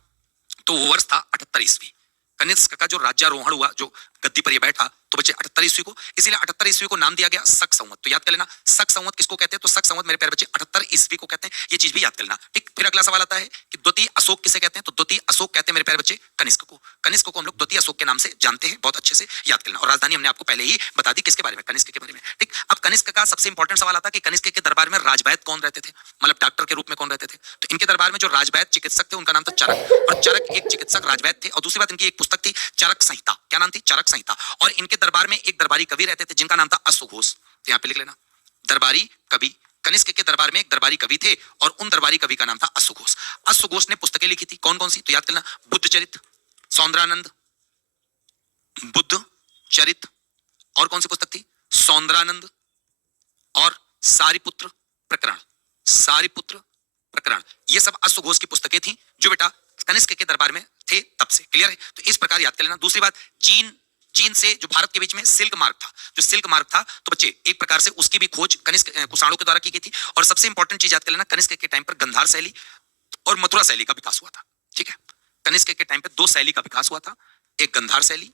तो वो वर्ष था 78 ईस्वी। कनिष्क का जो राज्यारोहण हुआ, जो गद्दी पर ये बैठा, तो बच्चे 78 ईस्वी को, इसीलिए 78 ईस्वी को नाम दिया गया शक संवत। तो याद कर लेना शक संवत किसको कहते हैं, तो शक संवत मेरे प्यारे बच्चे 78 ईस्वी को कहते हैं। ये चीज भी याद कर लेना। ठीक, फिर अगला सवाल आता है कि द्वितीय अशोक किसे कहते हैं, तो द्वितीय अशोक कहते हैं मेरे प्यारे बच्चे कनिष्क को। कनिष्क को हम लोग द्वितीय अशोक के नाम से जानते हैं, बहुत अच्छे से याद कर लेना। और राजधानी हमने आपको पहले ही बता दी किसके बारे में, कनिष्क के बारे में। ठीक, अब कनिष्क का सबसे इंपॉर्टेंट सवाल आता है कि कनिष्क के दरबार में राजवैद्य कौन रहते थे, मतलब डॉक्टर के रूप में कौन रहते थे। तो इनके दरबार में जो राजवैद्य चिकित्सक थे उनका नाम था चरक, और चरक एक चिकित्सक राजवैद्य थे। और दूसरी बात, इनकी एक पुस्तक थी चरक संहिता। क्या नाम थी? चरक संहिता। और इनके दरबार में एक दरबारी कवि रहते थे जिनका नाम था अश्वघोष। तो यहाँ पे लिख लेना दरबारी कवि। कनिष्क के दरबार में एक दरबारी कवि थे और उन दरबारी कवि का नाम था अश्वघोष। अश्वघोष ने पुस्तकें लिखी थी, कौन कौन सी, तो याद करना बुद्ध चरित, सौंदरानंद, बुद्ध चरित, और कौन सी पुस्तक थी, सौंदरानंद, और सारिपुत्र प्रकरण, सारिपुत्र प्रकरण। ये सब अश्वघोष की पुस्तकें थी जो बेटा कनिष्क के दरबार में थे तब से। क्लियर है? तो इस प्रकार याद कर लेना। दूसरी बात, चीन से जो भारत के बीच में सिल्क मार्ग था, जो सिल्क मार्ग था, तो बच्चे एक प्रकार से उसकी भी खोज कनिष्क कुषाणों के द्वारा की गई थी। और सबसे इंपॉर्टेंट चीज याद कर लेना, कनिष्क के टाइम पर गंधार शैली और मथुरा शैली का विकास हुआ था। ठीक है? कनिष्क के टाइम पे 2 शैली का विकास हुआ था, एक गंधार शैली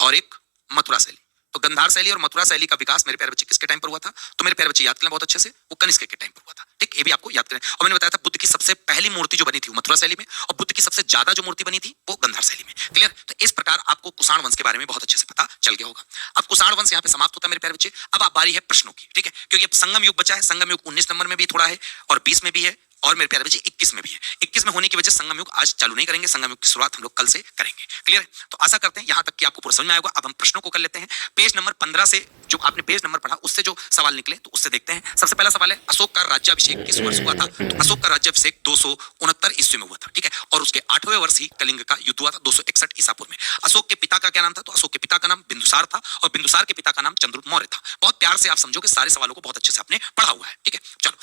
और एक मथुरा शैली। तो गंधार शैली और मथुरा शैली का विकास मेरे प्यारे बच्चे किसके टाइम पर हुआ था, तो मेरे प्यारे बच्चे याद करना बहुत अच्छे से, वो कनिष्क के टाइम पर हुआ था। ठीक, ये भी आपको याद करें। और मैंने बताया था बुद्ध की सबसे पहली मूर्ति जो बनी थी वो मथुरा शैली में, और बुद्ध की सबसे ज्यादा जो मूर्ति बनी थी वो गंधार शैली में। क्लियर? तो इस प्रकार आपको कुषाण वंश के बारे में बहुत अच्छे से पता चल गया होगा। अब कुषाण वंश यहाँ पे समाप्त होता है मेरे प्यारे बच्चे। अब आप बारी है प्रश्नों की। ठीक है? क्योंकि अब संगम युग बचा है। संगम युग 19 नंबर में भी थोड़ा है और 20 में भी है, और मेरे प्यारे बच्चे 21 में भी है। 21 में होने की वजह से संगम युग आज चालू नहीं करेंगे, संगम युग की शुरुआत हम लोग कल से करेंगे। क्लियर है? तो आशा करते हैं यहां तक कि आपको पूरा समझ में आएगा। अब हम प्रश्नों को कर लेते हैं। पेज नंबर 15 से जो आपने पेज नंबर पढ़ा उससे जो सवाल निकले तो उससे देखते हैं। सबसे पहला सवाल है अशोक का राज्याभिषेक किस वर्ष हुआ था, तो अशोक का राज्याभिषेक 269 ईस्वी में हुआ था। ठीक है? और उसके 8वें वर्ष ही कलिंग का युद्ध हुआ था 261 ईसा पूर्व में। अशोक के पिता का क्या नाम था, तो अशोक के पिता का नाम बिंदुसार था, और बिंदुसार के पिता का नाम चंद्रगुप्त मौर्य था। बहुत प्यार से आप समझो कि सारे सवालों को बहुत अच्छे से आपने पढ़ा हुआ है। ठीक है? चलो,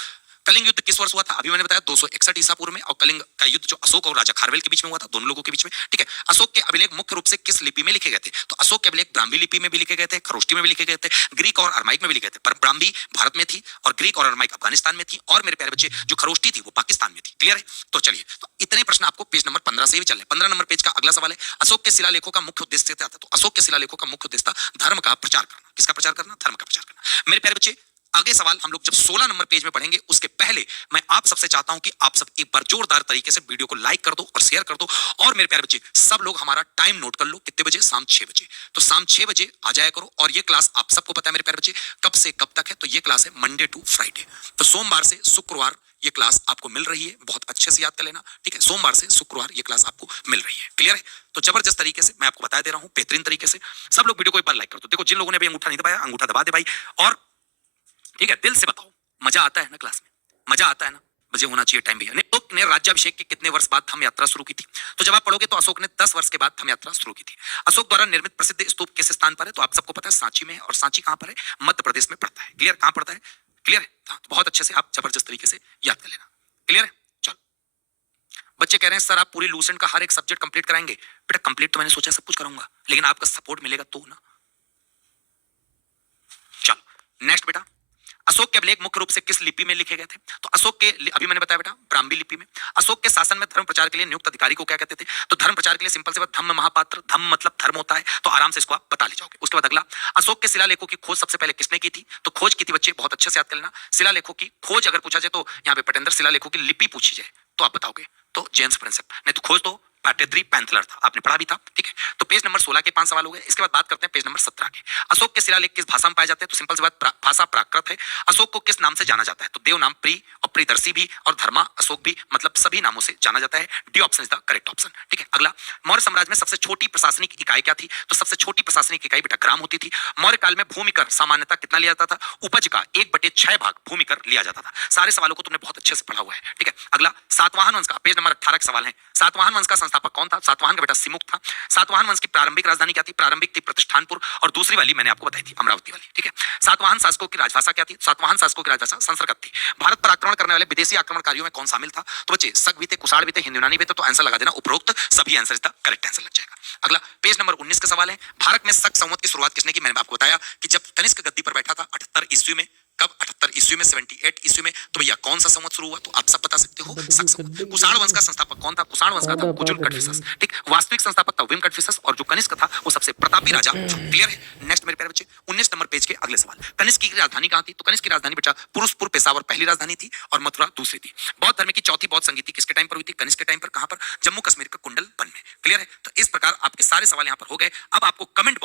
कलिंग युद्ध किस वर्ष हुआ था, अभी मैंने बताया 261 ईसा पूर्व में। और कलिंग का युद्ध जो अशोक और राजा खारवेल के बीच में हुआ था, दोनों लोगों के बीच में। ठीक है? अशोक के अभिलेख मुख्य रूप से किस लिपि में लिखे गए थे, तो अशोक के अभिलेख ब्राह्मी लिपि में भी लिखे गए थे, खरोष्टी में भी लिखे गए थे, ग्रीक और अरमाइक में भी लिखे गए थे। पर ब्राह्मी भारत में थी और ग्रीक और अरमाइक अफगानिस्तान में थी, और मेरे प्यारे बच्चे जो खरोष्टी थी वो पाकिस्तान में थी। क्लियर है? तो चलिए, तो इतने प्रश्न आपको पेज नंबर 15 से भी चल रहे। 15 नंबर पेज का अगला सवाल है अशोक के शिलालेखों का मुख्य उद्देश्य क्या था, तो अशोक के शिलालेखों का मुख्य उद्देश्य था धर्म का प्रचार करना। किसका प्रचार करना, धर्म का प्रचार करना। मेरे प्यारे बच्चे आगे सवाल हम लोग जब 16 नंबर पेज में पढ़ेंगे उसके पहले मैं आप सबसे चाहता हूं कि आप सब एक बार जोरदार तरीके से वीडियो को लाइक कर दो और शेयर कर दो। और मेरे प्यारे बच्चे सब लोग हमारा टाइम नोट कर लो, कितने बजे, शाम 6 बजे। तो शाम 6 बजे आ जाया करो। और ये क्लास आप सबको पता है मेरे प्यारे बच्चे कब से कब तक है, तो ये क्लास है मंडे टू फ्राइडे। तो सोमवार से शुक्रवार ये क्लास आपको मिल रही है, बहुत अच्छे से याद कर लेना। ठीक है? सोमवार से शुक्रवार ये क्लास आपको मिल रही है। क्लियर है? तो जबरदस्त तरीके से मैं आपको बता दे रहा हूं, बेहतरीन तरीके से। सब लोग वीडियो को एक बार लाइक कर दो। देखो, जिन लोगों ने अभी अंगूठा नहीं दबाया, अंगूठा दबा दे भाई। और ठीक है, दिल से बताओ, मजा आता है ना क्लास में, मजा आता है ना, बजे होना चाहिए टाइम भैया। अशोक ने राज्याभिषेक के कितने वर्ष बाद धम्म यात्रा शुरू की थी? तो जब आप पढ़ोगे तो अशोक ने 10 वर्ष के बाद धम्म यात्रा शुरू की थी। अशोक द्वारा निर्मित प्रसिद्ध स्तूप किस स्थान पर है? तो आप सबको पता है सांची में है, और सांची कहां पर है? मध्य प्रदेश में पड़ता है। क्लियर? कहां पड़ता है? क्लियर है? हाँ, तो बहुत अच्छे से आप जबरदस्त तरीके से याद कर लेना। क्लियर है? चलो, बच्चे कह रहे हैं सर आप पूरी लूसेंट का हर एक सब्जेक्ट कंप्लीट कराएंगे। बेटा कंप्लीट तो मैंने सोचा सब कुछ कराऊंगा, लेकिन आपका सपोर्ट मिलेगा तो ना। चलो नेक्स्ट बेटा, अशोक के अभिलेख मुख्य रूप से किस लिपि में लिखे गए थे? तो अशोक के, अभी मैंने बताया बेटा, ब्राह्मी लिपि में। अशोक के शासन में धर्म प्रचार के लिए नियुक्त अधिकारी को क्या कहते थे? तो धर्म प्रचार के लिए सिंपल से बात धम्म महापात्र। धम्म मतलब धर्म होता है, तो आराम से इसको आप बता ले जाओगे। उसके बाद अगला, अशोक के शिलालेखों की खोज सबसे पहले किसने की थी? तो खोज की थी बच्चे, बहुत अच्छे से याद कर लेना। शिलालेखों की खोज अगर पूछा जाए तो यहाँ पे पटेंद्र, शिलालेखों की लिपि पूछी जाए तो आप बताओगे तो जेम्स प्रिंसेप, नहीं तो खोज तो पैटेड्री पैंथलर था, आपने पढ़ा भी था। ठीक है, तो पेज नंबर 16 के 5 सवाल हो गए। इसके बाद बात करते हैं पेज नंबर 17 के। अशोक के शिलालेख किस भाषा में पाए जाते हैं? तो सिंपल सी बात, भाषा प्राकृत है। अशोक को किस नाम से जाना जाता है? तो देव नाम प्री और प्रियदर्शी भी और धर्मा अशोक भी, मतलब सभी नामों से जाना जाता है। D option is the correct option. ठीक है, अगला, मौर्य साम्राज्य में सबसे छोटी प्रशासनिक इकाई क्या थी? तो सबसे छोटी प्रशासनिक इकाई बेटा ग्राम होती थी। मौर्य काल में भूमिकर सामान्यतः कितना लिया जाता था? उपज का 1/6 भाग भूमिकर लिया जाता था। सारे सवालों को तुमने बहुत अच्छे से पढ़ा हुआ है। ठीक है, अगला, सातवाहन वंश का, पेज नंबर 18 का सवाल है, सातवाहन वंश का संस्थापक कौन था? सातवाहन का बेटा सिमुक था। सातवाहन वंश की प्रारंभिक राजधानी क्या थी? प्रारंभिक थी प्रतिष्ठानपुर, और दूसरी वाली मैंने आपको बताई थी अमरावती वाली। ठीक है, सातवाहन शासकों की राजभाषा क्या थी? सातवाहन शासकों की राजभाषा संस्कृत थी। भारत पर आक्रमण करने वाले विदेशी आक्रमणकारियों में कौन शामिल था? तो बच्चे शक भी थे, कुषाण भी थे, हिंद यूनानी भी थे, तो आंसर लगा देना उपरोक्त सभी answer is the correct answer लग जाएगा। अगला, पेज नंबर 19 का सवाल है, भारत में शक संवत की शुरुआत किसने की? मैंने आपको बताया कि जब कनिष्क गद्दी पर बैठा था 78 ईस्वी में। कब? 78 ईस्वी में, 78 ईस्वी में। तो भैया कौन सा संवत शुरू हुआ? तो आप सब बता सकते हो, शक संवत। कुषाण वंश का संस्थापक कौन था? कुषाण वंश का था कुजुल कटफिसस। ठीक, वास्तविक संस्थापक था विम कटफिसस, और जो कनिष्क था वो सबसे प्रतापी राजा। क्लियर है? नेक्स्ट मेरे प्यारे बच्चे, 19 नंबर पेज के अगले सवाल, कनिष्क की राजधानी कहां थी? तो कनिष्क की राजधानी बेटा पुरुषपुर पेशावर पहली राजधानी थी, और मथुरा दूसरी थी। बौद्ध धर्म की चौथी बौद्ध संगीति किसके टाइम पर हुई थी? कनिष्क के टाइम पर। कहां पर? जम्मू कश्मीर के कुंडल वन में। क्लियर है? तो इस प्रकार आपके सारे सवाल यहां पर हो गए। अब आपको कमेंट